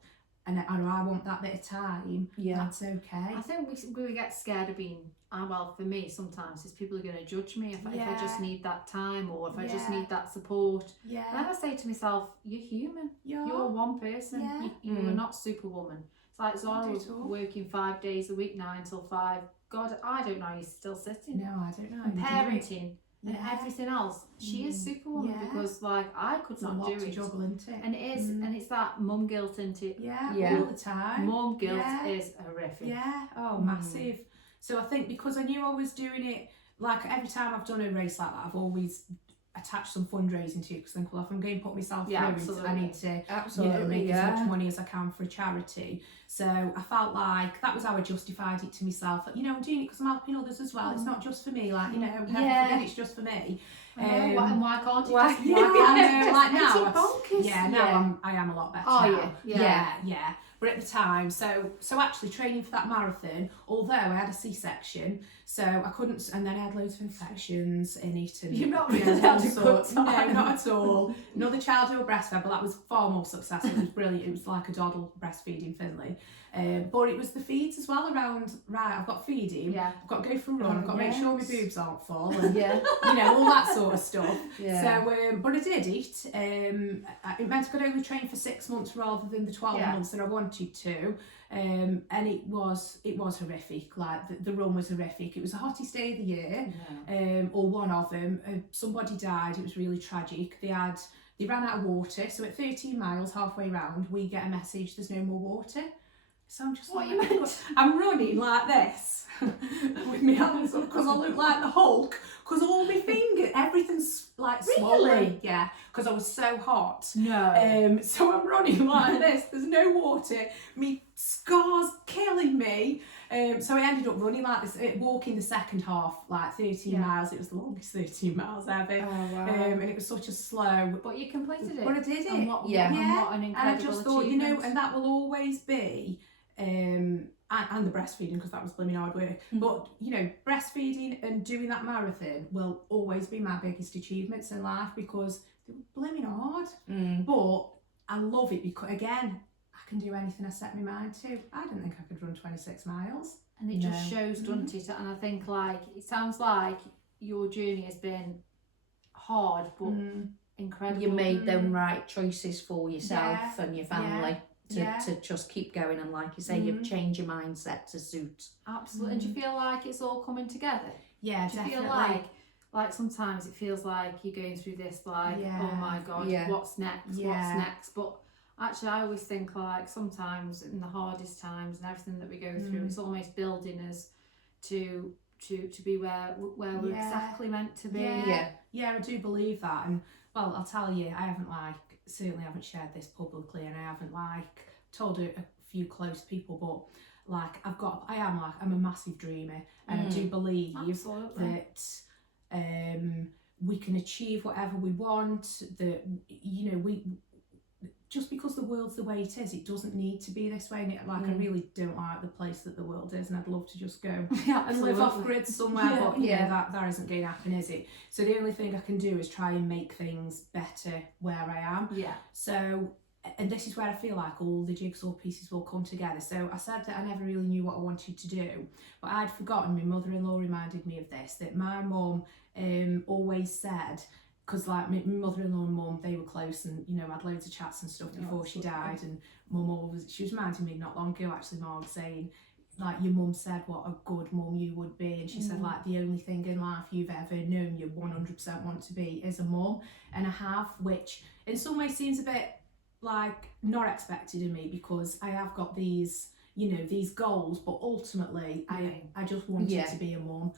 and I want that bit of time, that's okay. I think we get scared of being, well, for me sometimes it's people are going to judge me if I just need that time, or if I just need that support. And then I say to myself, you're human. You're one person. You are not Superwoman. It's like Zara working 5 days a week, 9 till 5. God, I don't know how you're still sitting. No, I don't know. And parenting. And everything else, she is Superwoman, because like I could not do it. Juggle, isn't it? And it is, and it's that mum guilt, isn't it? All the time. Mum guilt is horrific. Massive. So I think because I knew I was doing it, like every time I've done a race like that, I've always attach some fundraising to it, because I think, well, if I'm going to put myself through it, I need to make as much money as I can for a charity. So I felt like that was how I justified it to myself. Like, I'm doing it because I'm helping others as well. It's not just for me. Like, never forget it's just for me. And why can't you just like now I am a lot better. Oh now. Yeah. But at the time, so actually training for that marathon, although I had a C-section, so I couldn't, and then I had loads of infections in it. And you're not really had a good time. No, not at all. Another child who breastfed, but that was far more successful. It was brilliant. It was like a doddle breastfeeding Finley. But it was the feeds as well around, right, I've got feeding, I've got to go for a run, I've got to make sure my boobs aren't full, and all that sort of stuff. So, but I did it. It meant I could only train for 6 months rather than the 12 months that I wanted to. And it was horrific. Like the run was horrific. It was the hottest day of the year, or one of them. Somebody died. It was really tragic. They ran out of water. So at 13 miles halfway round, we get a message: there's no more water. So I'm just I'm running like this with my hands up, because I look like the Hulk, because all my fingers, everything's like swollen. Yeah, because I was so hot. No. So I'm running like this. There's no water. Me scars killing me. So I ended up running like this, walking the second half, like 13 miles. It was the longest 13 miles ever. Oh, wow. And it was such a slow. But you completed it. But I did it. And what an incredible and I just thought, achievement. and that will always be. And the breastfeeding, because that was blooming hard work. But breastfeeding and doing that marathon will always be my biggest achievements in life, because they were blooming hard. But I love it because, again, I can do anything I set my mind to. I didn't think I could run 26 miles. And it just shows, doesn't it? And I think it sounds like your journey has been hard, but incredible. You made them right choices for yourself and your family. To just keep going, and like you say, you've changed your mindset to suit. Absolutely. And do you feel like it's all coming together? Yeah, do you feel like sometimes it feels like you're going through this, oh my God, what's next? What's next? But actually, I always think sometimes in the hardest times and everything that we go through, it's almost building us to be where we're exactly meant to be. Yeah, I do believe that. And well, I'll tell you, I haven't certainly haven't shared this publicly, and I haven't told a few close people, but I'm a massive dreamer, and I do believe that we can achieve whatever we want, that we just because the world's the way it is, it doesn't need to be this way. And I really don't like the place that the world is, and I'd love to just go and live off grid somewhere, but that isn't going to happen, is it? So the only thing I can do is try and make things better where I am. So, and this is where I feel like all the jigsaw pieces will come together. So I said that I never really knew what I wanted to do, but I'd forgotten, my mother-in-law reminded me of this, that my mum always said, because my mother-in-law and mum, they were close, and had loads of chats and stuff before she died. And mum she was reminding me not long ago, actually, Marg, saying, your mum said what a good mum you would be, and she said the only thing in life you've ever known you 100% want to be is a mum. And I have, which in some ways seems a bit not expected in me, because I have got these these goals, but ultimately I just wanted to be a mum.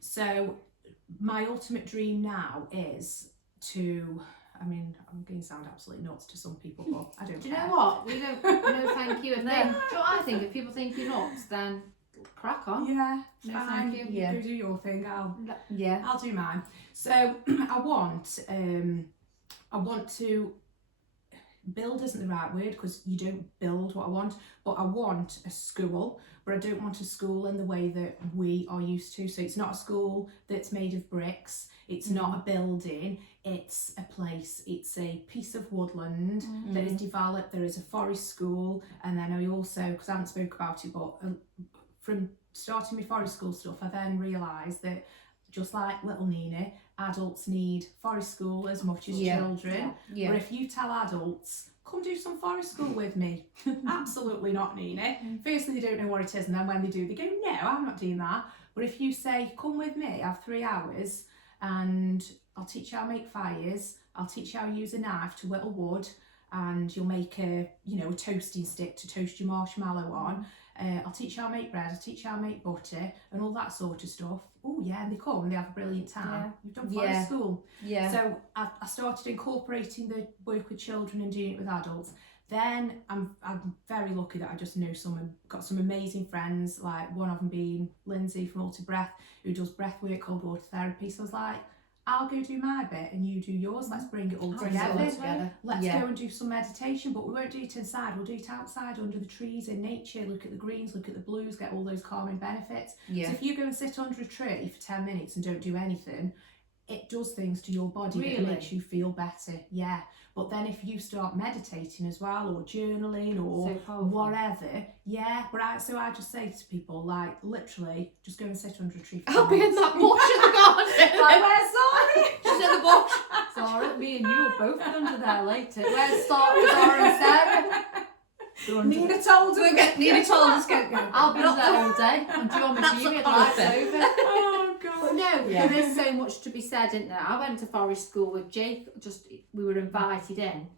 So my ultimate dream now is to I mean, I'm going to sound absolutely nuts to some people, but I don't Do you care. know what? We don't. No, thank you. And then, do you know what I think? If people think you're nuts, then crack on. Yeah, No, fine. thank you. You go do your thing. Yeah. I'll do mine. So I want to build isn't the right word because you don't build what I want, but I want a school, but I don't want a school in the way that we are used to. So it's not a school that's made of bricks. It's not a building. It's a place. It's a piece of woodland that is developed. There is a forest school, and then I also, because I haven't spoke about it, but from starting my forest school stuff, I then realised that just like little Nina, adults need forest school as much as children. Yeah. But if you tell adults, come do some forest school with me, absolutely not, Nina. Firstly, they don't know what it is, and then when they do, they go, no, I'm not doing that. But if you say, come with me, have 3 hours, and I'll teach you how to make fires, I'll teach you how to use a knife to whittle wood, and you'll make a toasting stick to toast your marshmallow on. I'll teach you how to make bread, I'll teach you how to make butter, and all that sort of stuff. Oh yeah, and they come and they have a brilliant time. You've done forest school. Yeah. So I started incorporating the work with children and doing it with adults. Then I'm very lucky that I just know got some amazing friends, like one of them being Lindsay from Ultra Breath, who does breath work, cold water therapy. So I was like, I'll go do my bit and you do yours. Let's bring it all together. Let's go and do some meditation, but we won't do it inside. We'll do it outside under the trees in nature. Look at the greens, look at the blues, get all those calming benefits. So if you go and sit under a tree for 10 minutes and don't do anything, it does things to your body that makes you feel better. Yeah. But then if you start meditating as well, or journaling, or whatever, so I just say to people, like, literally, just go and sit under a tree. I'll be in that bush in the garden. Like, where's Zara? She's in the bush. Zara, me and you will both be under there later. Where's Zara and Sarah? Nina told us. Nina told us go. I'll be there all day. And do you want me to That's get a lights perfect. over? Oh god. But no, there is so much to be said, isn't there? I went to forest school with Jake. We were invited in.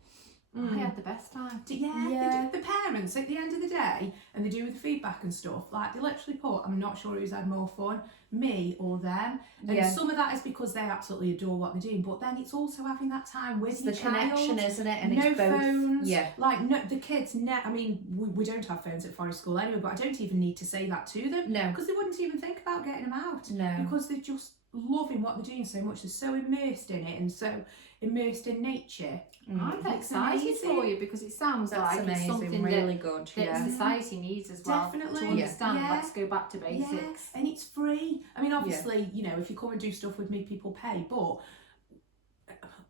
I had the best time. The parents at the end of the day, and they do with the feedback and stuff, like they literally put, I'm not sure who's had more fun, me or them. And some of that is because they absolutely adore what they're doing, but then it's also having that time with your child. The connection, isn't it? And no it's both. Phones. Yeah. Like no, the kids. I mean, we don't have phones at forest school anyway, but I don't even need to say that to them. No. Because they wouldn't even think about getting them out. No. Because they're just loving what they're doing so much. They're so immersed in it and so immersed in nature. I'm excited for you because it sounds like it's something really good. that society needs as well. Definitely. To understand, let's go back to basics. Yeah. And it's free. I mean, obviously, if you come and do stuff with me, people pay, but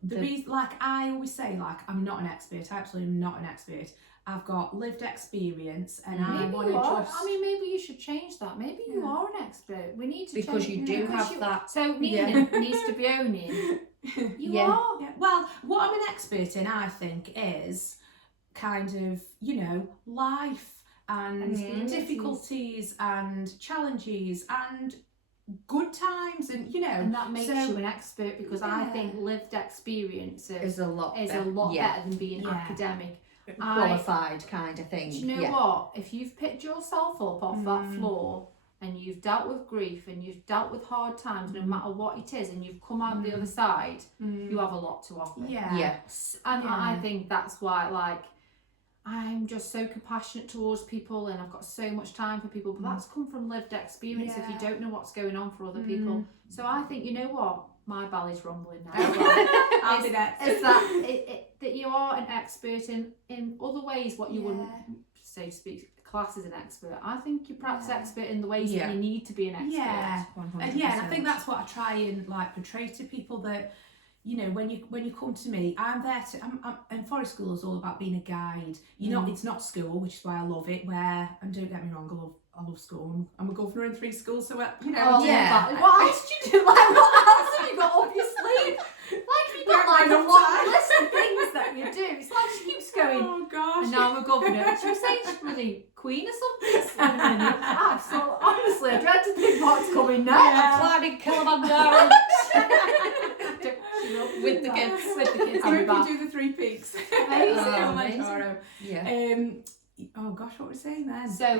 the reason, like I always say, like I'm not an expert. I absolutely am not an expert. I've got lived experience, and I want to just. I mean, maybe you should change that. Maybe you are an expert. We need to because change, you do have that. So Nina needs to be owning. You are. Yeah. Well, what I'm an expert in, I think, is kind of life and difficulties and challenges and good times and and that makes you an expert because I think lived experience is a lot better than being academic. Qualified kind of thing. Do you know what? If you've picked yourself up off that floor and you've dealt with grief and you've dealt with hard times, no matter what it is, and you've come out the other side, you have a lot to offer. Yes. And I think that's why, like, I'm just so compassionate towards people and I've got so much time for people, but that's come from lived experience if you don't know what's going on for other people. So I think, you know what? My belly's rumbling now. I'll be next. Is that you are an expert in other ways what you wouldn't, so to speak, class as an expert. I think you're perhaps expert in the ways that you need to be an expert. Yeah, 100%. And I think that's what I try and like portray to people that when you come to me, I'm there to. And forest school is all about being a guide. It's not school, which is why I love it. And don't get me wrong, I love school. I'm a governor in 3 schools, so What else did you do? Like, what else have you got up your sleeve? Like, you've got like a long list of things that you do. It's like she keeps going. Oh gosh. And now I'm a governor. She was saying she's really queen or something. Honestly, I dread to think what's coming next. I'm climbing Kilimanjaro. With the kids. I hope you do the 3 peaks. Amazing. Kilimanjaro. Yeah. Oh gosh, what were we saying then? So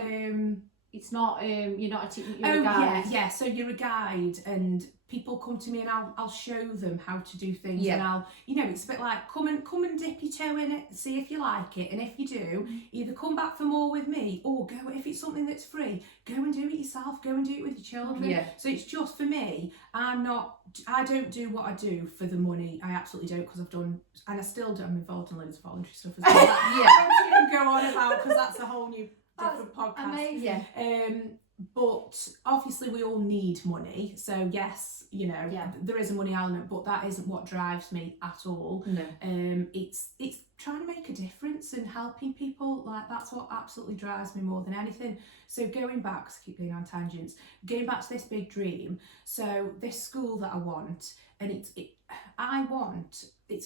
it's not you're not you're Oh a guide. yeah. So you're a guide, and people come to me, and I'll show them how to do things, and I'll, you know, it's a bit like come and dip your toe in it, see if you like it, and if you do, either come back for more with me, or go, if it's something that's free, go and do it yourself. Go and do it with your children. Yeah. So it's just for me. I don't do what I do for the money. I absolutely don't, because I've done, and I still do. I'm involved in loads of voluntary stuff as well. I don't even go on about, because that's a whole new different podcast. Amazing. But obviously we all need money, so yes, you know, there is a money element, but that isn't what drives me at all. No. It's trying to make a difference and helping people. Like, that's what absolutely drives me more than anything. So going back, 'cause I keep being on tangents, going back to this big dream. So this school that I want, and it's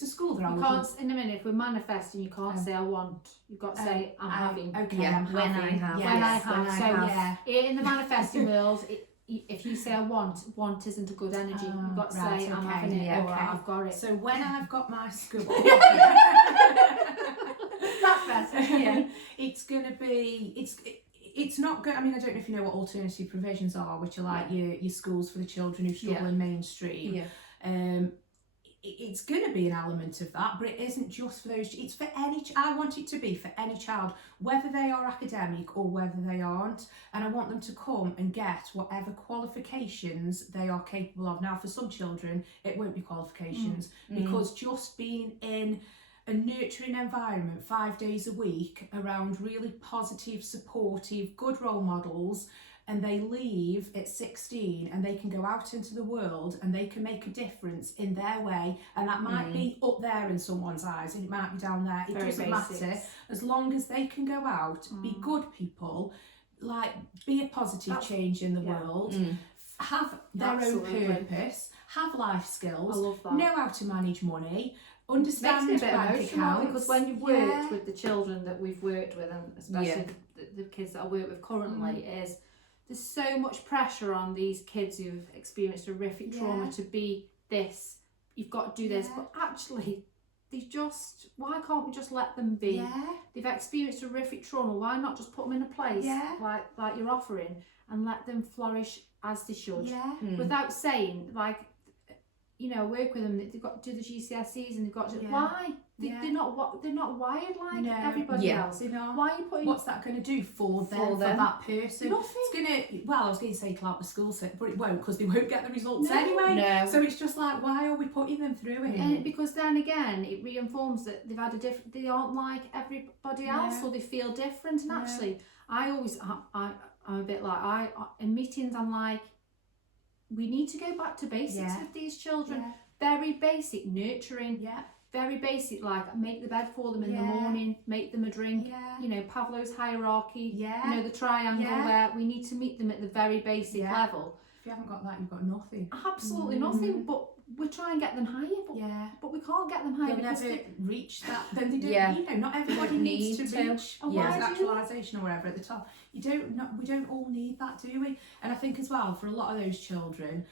a school that You can't, in a minute, if we're manifesting, you can't say I want. You've got to say I'm having. Okay, Yeah, I'm when having. I have. Yes, When I have. when I So have. in the manifesting world, if you say I want isn't a good energy. You've got to say I'm having it, or I've got it. So when I've got my school, That's better. yeah, it's gonna be, it's not good. I mean, I don't know if you know what alternative provisions are, which are like your schools for the children who struggle in mainstream. It's going to be an element of that, but it isn't just for those. It's for any. I want it to be for any child, whether they are academic or whether they aren't, and I want them to come and get whatever qualifications they are capable of. Now, for some children, it won't be qualifications, because just being in a nurturing environment 5 days a week around really positive, supportive, good role models, and they leave at 16 and they can go out into the world and they can make a difference in their way, and that might be up there in someone's eyes and it might be down there, it doesn't matter, as long as they can go out, be good people, like be a positive change in the world, have their own purpose, have life skills, I love that. know how to manage money, understand makes me a bit bank emotional, accounts, because when you've worked with the children that we've worked with, and especially the kids that I work with currently, is there's so much pressure on these kids who've experienced horrific trauma to be this, you've got to do this, but actually why can't we just let them be? They've experienced horrific trauma, why not just put them in a place like you're offering, and let them flourish as they should, without saying, like, you know, work with them, they've got to do the GCSEs and they've got to why? They're not wired like everybody else. Why are you putting, what's that going to do for them, for that person? Nothing. It's going to, well, I was going to say clout the school set, but it won't, because they won't get the results anyway. No. So it's just like, why are we putting them through it? And because then again, it reinforms that they've had they aren't like everybody else, or they feel different. And actually, I'm a bit like, in meetings, I'm like, we need to go back to basics with these children. Very basic nurturing. Very basic, like make the bed for them in the morning, make them a drink. You know, Pavlov's hierarchy. You know, the triangle where we need to meet them at the very basic level. If you haven't got that, you've got nothing. Absolutely nothing. But we try and get them higher. But we can't get them higher. They'll because never reach that. Then they don't. You know, not everybody needs to reach actualisation or whatever at the top. We don't all need that, do we? And I think as well, for a lot of those children,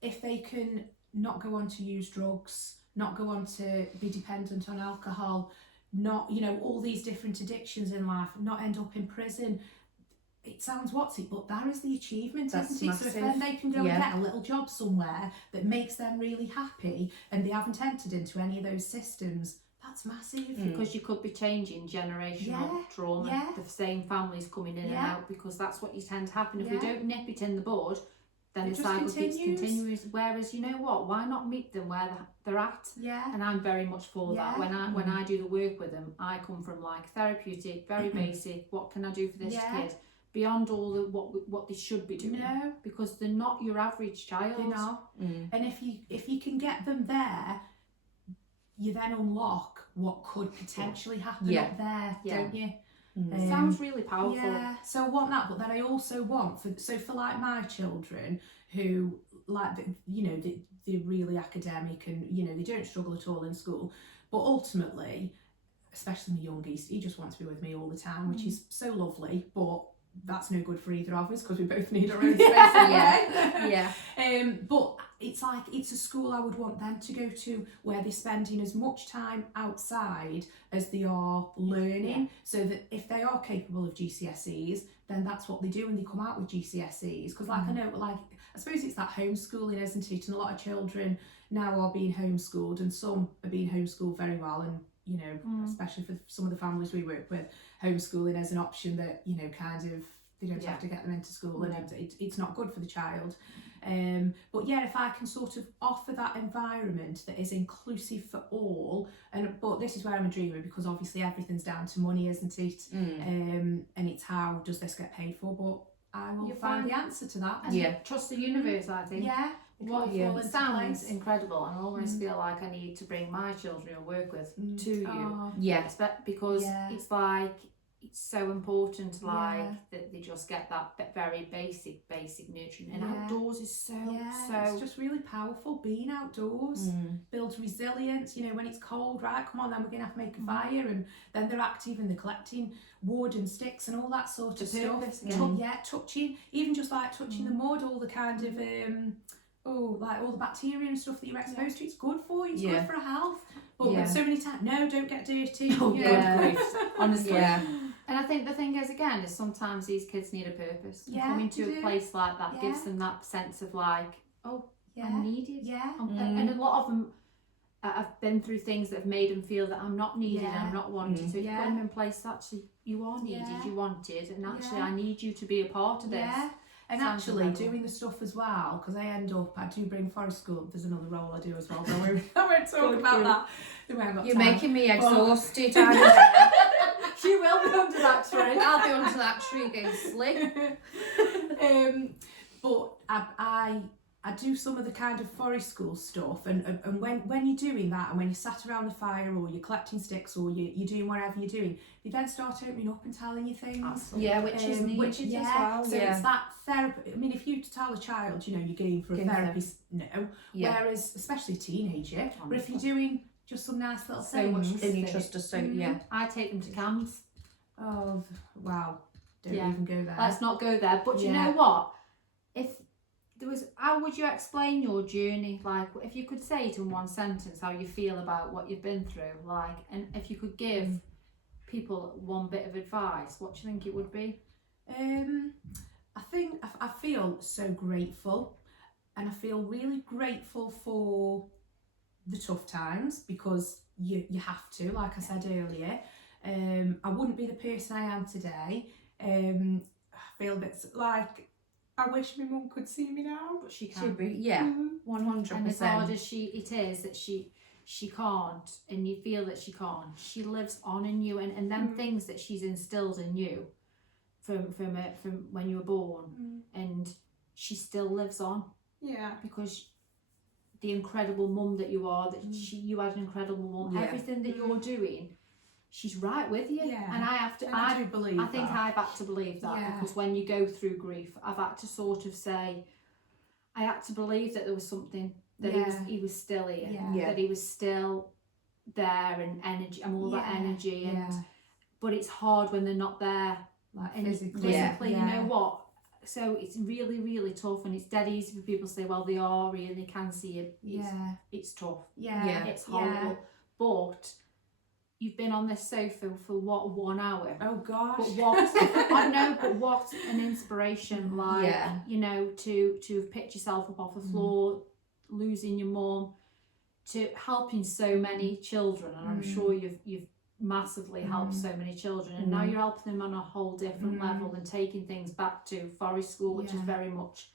if they can not go on to use drugs, not go on to be dependent on alcohol, not, you know, all these different addictions in life, not end up in prison. It sounds whatsy, but that is the achievement, isn't it? Massive. So if then they can go and get a little job somewhere that makes them really happy, and they haven't entered into any of those systems, that's massive. Because you could be changing generational trauma, the same families coming in and out, because that's what you tend to happen. If we don't nip it in the bud, then the cycle keeps continues. Whereas, you know what, why not meet them where they're at? And I'm very much for that. When I do the work with them, I come from like therapeutic, very basic, what can I do for this kid? Beyond all the what they should be doing. Because they're not your average child. They're not. And if you can get them there, you then unlock what could potentially happen up there, don't you? Sounds really powerful. So I want that, but then I also want for like my children who, like, you know, they're really academic and, you know, they don't struggle at all in school, but ultimately, especially my youngest, he just wants to be with me all the time, which is so lovely, but that's no good for either of us because we both need our own space anyway. But it's like, it's a school I would want them to go to where they're spending as much time outside as they are learning, so that if they are capable of GCSEs, then that's what they do when they come out with GCSEs. Because like I know, like I suppose it's that homeschooling, isn't it? And a lot of children now are being homeschooled, and some are being homeschooled very well, and you know, especially for some of the families we work with, homeschooling as an option that, you know, kind of they don't have to get them into school, and it's not good for the child. But yeah, if I can sort of offer that environment that is inclusive for all, but this is where I'm a dreamer, because obviously everything's down to money, isn't it? And it's how does this get paid for, but I will find the answer to that. And trust the universe, I think. It sounds incredible, and I almost feel like I need to bring my children who I work with to you. Because it's like, it's so important, like that they just get that very basic nutrient, and outdoors is so it's just really powerful. Being outdoors builds resilience. You know, when it's cold, right, come on, then we're gonna have to make a fire, and then they're active and they're collecting wood and sticks and all that sort of stuff. Touching, even just like touching the mud, all the kind of like all the bacteria and stuff that you're exposed to, it's good for you, it's good for health. But so many times, no, don't get dirty. Honestly. And I think the thing is, again, is sometimes these kids need a purpose. Coming to a place like that gives them that sense of like, I'm needed. And a lot of them have been through things that have made them feel that I'm not needed and I'm not wanted. So if you put them in place, actually, you are needed, you wanted, and actually I need you to be a part of this. And actually doing the stuff as well, because I do bring forest school, there's another role I do as well, but I won't talk about that. You're making me exhausted. She will be under that tree. I'll be under that tree going slick. But I do some of the kind of forest school stuff, and when you're doing that, and when you're sat around the fire, or you're collecting sticks, or you're doing whatever you're doing, you then start opening up and telling you things. Absolutely. Yeah, which is needed as well. So it's that therapy. I mean, if you tell a child, you know, you're going for a therapist, whereas especially a teenager, but if you're doing just some nice little things, and you trust us, I take them to camps. Oh wow! Don't even go there. Let's not go there. But you know what? If there was, how would you explain your journey? Like, if you could say it in one sentence, how you feel about what you've been through, like, and if you could give people one bit of advice, what do you think it would be? I think I feel so grateful, and I feel really grateful for the tough times, because you have to, like I said earlier. I wouldn't be the person I am today. I feel a bit like I wish my mum could see me now, but she can. 100%. And as hard as it is that she can't, and you feel that she can't, she lives on in you, and them things that she's instilled in you from when you were born, and she still lives on. Because the incredible mum that you are, that you had an incredible mum. Everything that you're doing, she's right with you. And I do believe that. I think I've had to believe that, because when you go through grief, I've had to sort of say, I had to believe that there was something, that he was still here, that he was still there, and energy, and all that energy, and but it's hard when they're not there, like physically. You know what? So it's really, really tough, and it's dead easy for people to say, well, they are real, and they can see it. It's tough. It's horrible. But you've been on this sofa for what, 1 hour? Oh gosh. But what? I know, but what an inspiration! Like, you know, to have picked yourself up off the floor, losing your mum, to helping so many children, and I'm sure you've massively helped so many children, and now you're helping them on a whole different level, and taking things back to forest school, which is very much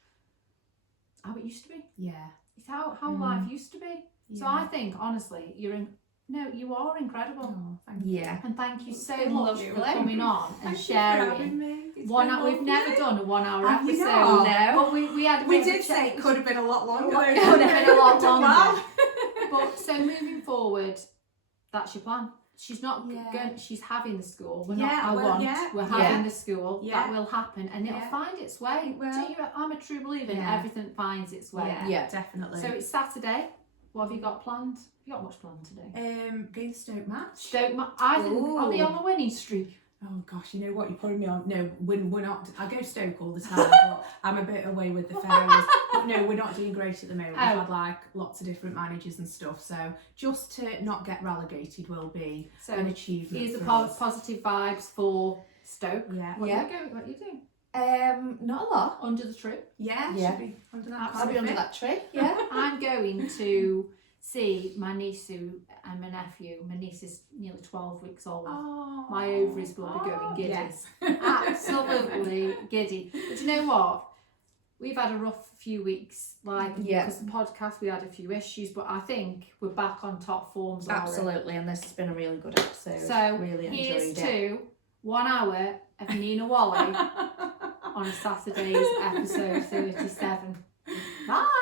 how it used to be. It's how life used to be. So I think, honestly, you are incredible. Thank you. And thank you so much for coming on and sharing. We've never done a 1 hour episode. No. But we did say it could have been a lot longer. Could have been a lot longer. But so moving forward, that's your plan. She's not going. She's having the school. We're having the school. That will happen, and it'll find its way. I'm a true believer in everything finds its way. Definitely. So it's Saturday. What have you got planned? Have you got much planned today? Going to Stoke match. I think, are they on the winning streak? Oh gosh, you know what? You're putting me on. No, we're not. I go Stoke all the time, but I'm a bit away with the fairies. But no, we're not doing great at the moment. We've had like lots of different managers and stuff. So just to not get relegated will be an achievement. Here's the for us. positive vibes for Stoke. Yeah. What are you going? What are you doing? Not a lot. Under the tree. Yeah. Yeah. Should be under that. I'll be under that tree. Yeah. I'm going to see my niece and my nephew. My niece is nearly 12 weeks old. Oh, My ovaries will be going giddy. Yes. Absolutely giddy. But you know what? We've had a rough few weeks, because the podcast, we had a few issues, but I think we're back on top forms. Absolutely, and this has been a really good episode. So really here's enjoyed to 1 hour of Nina Wally on Saturday's episode 37. Bye!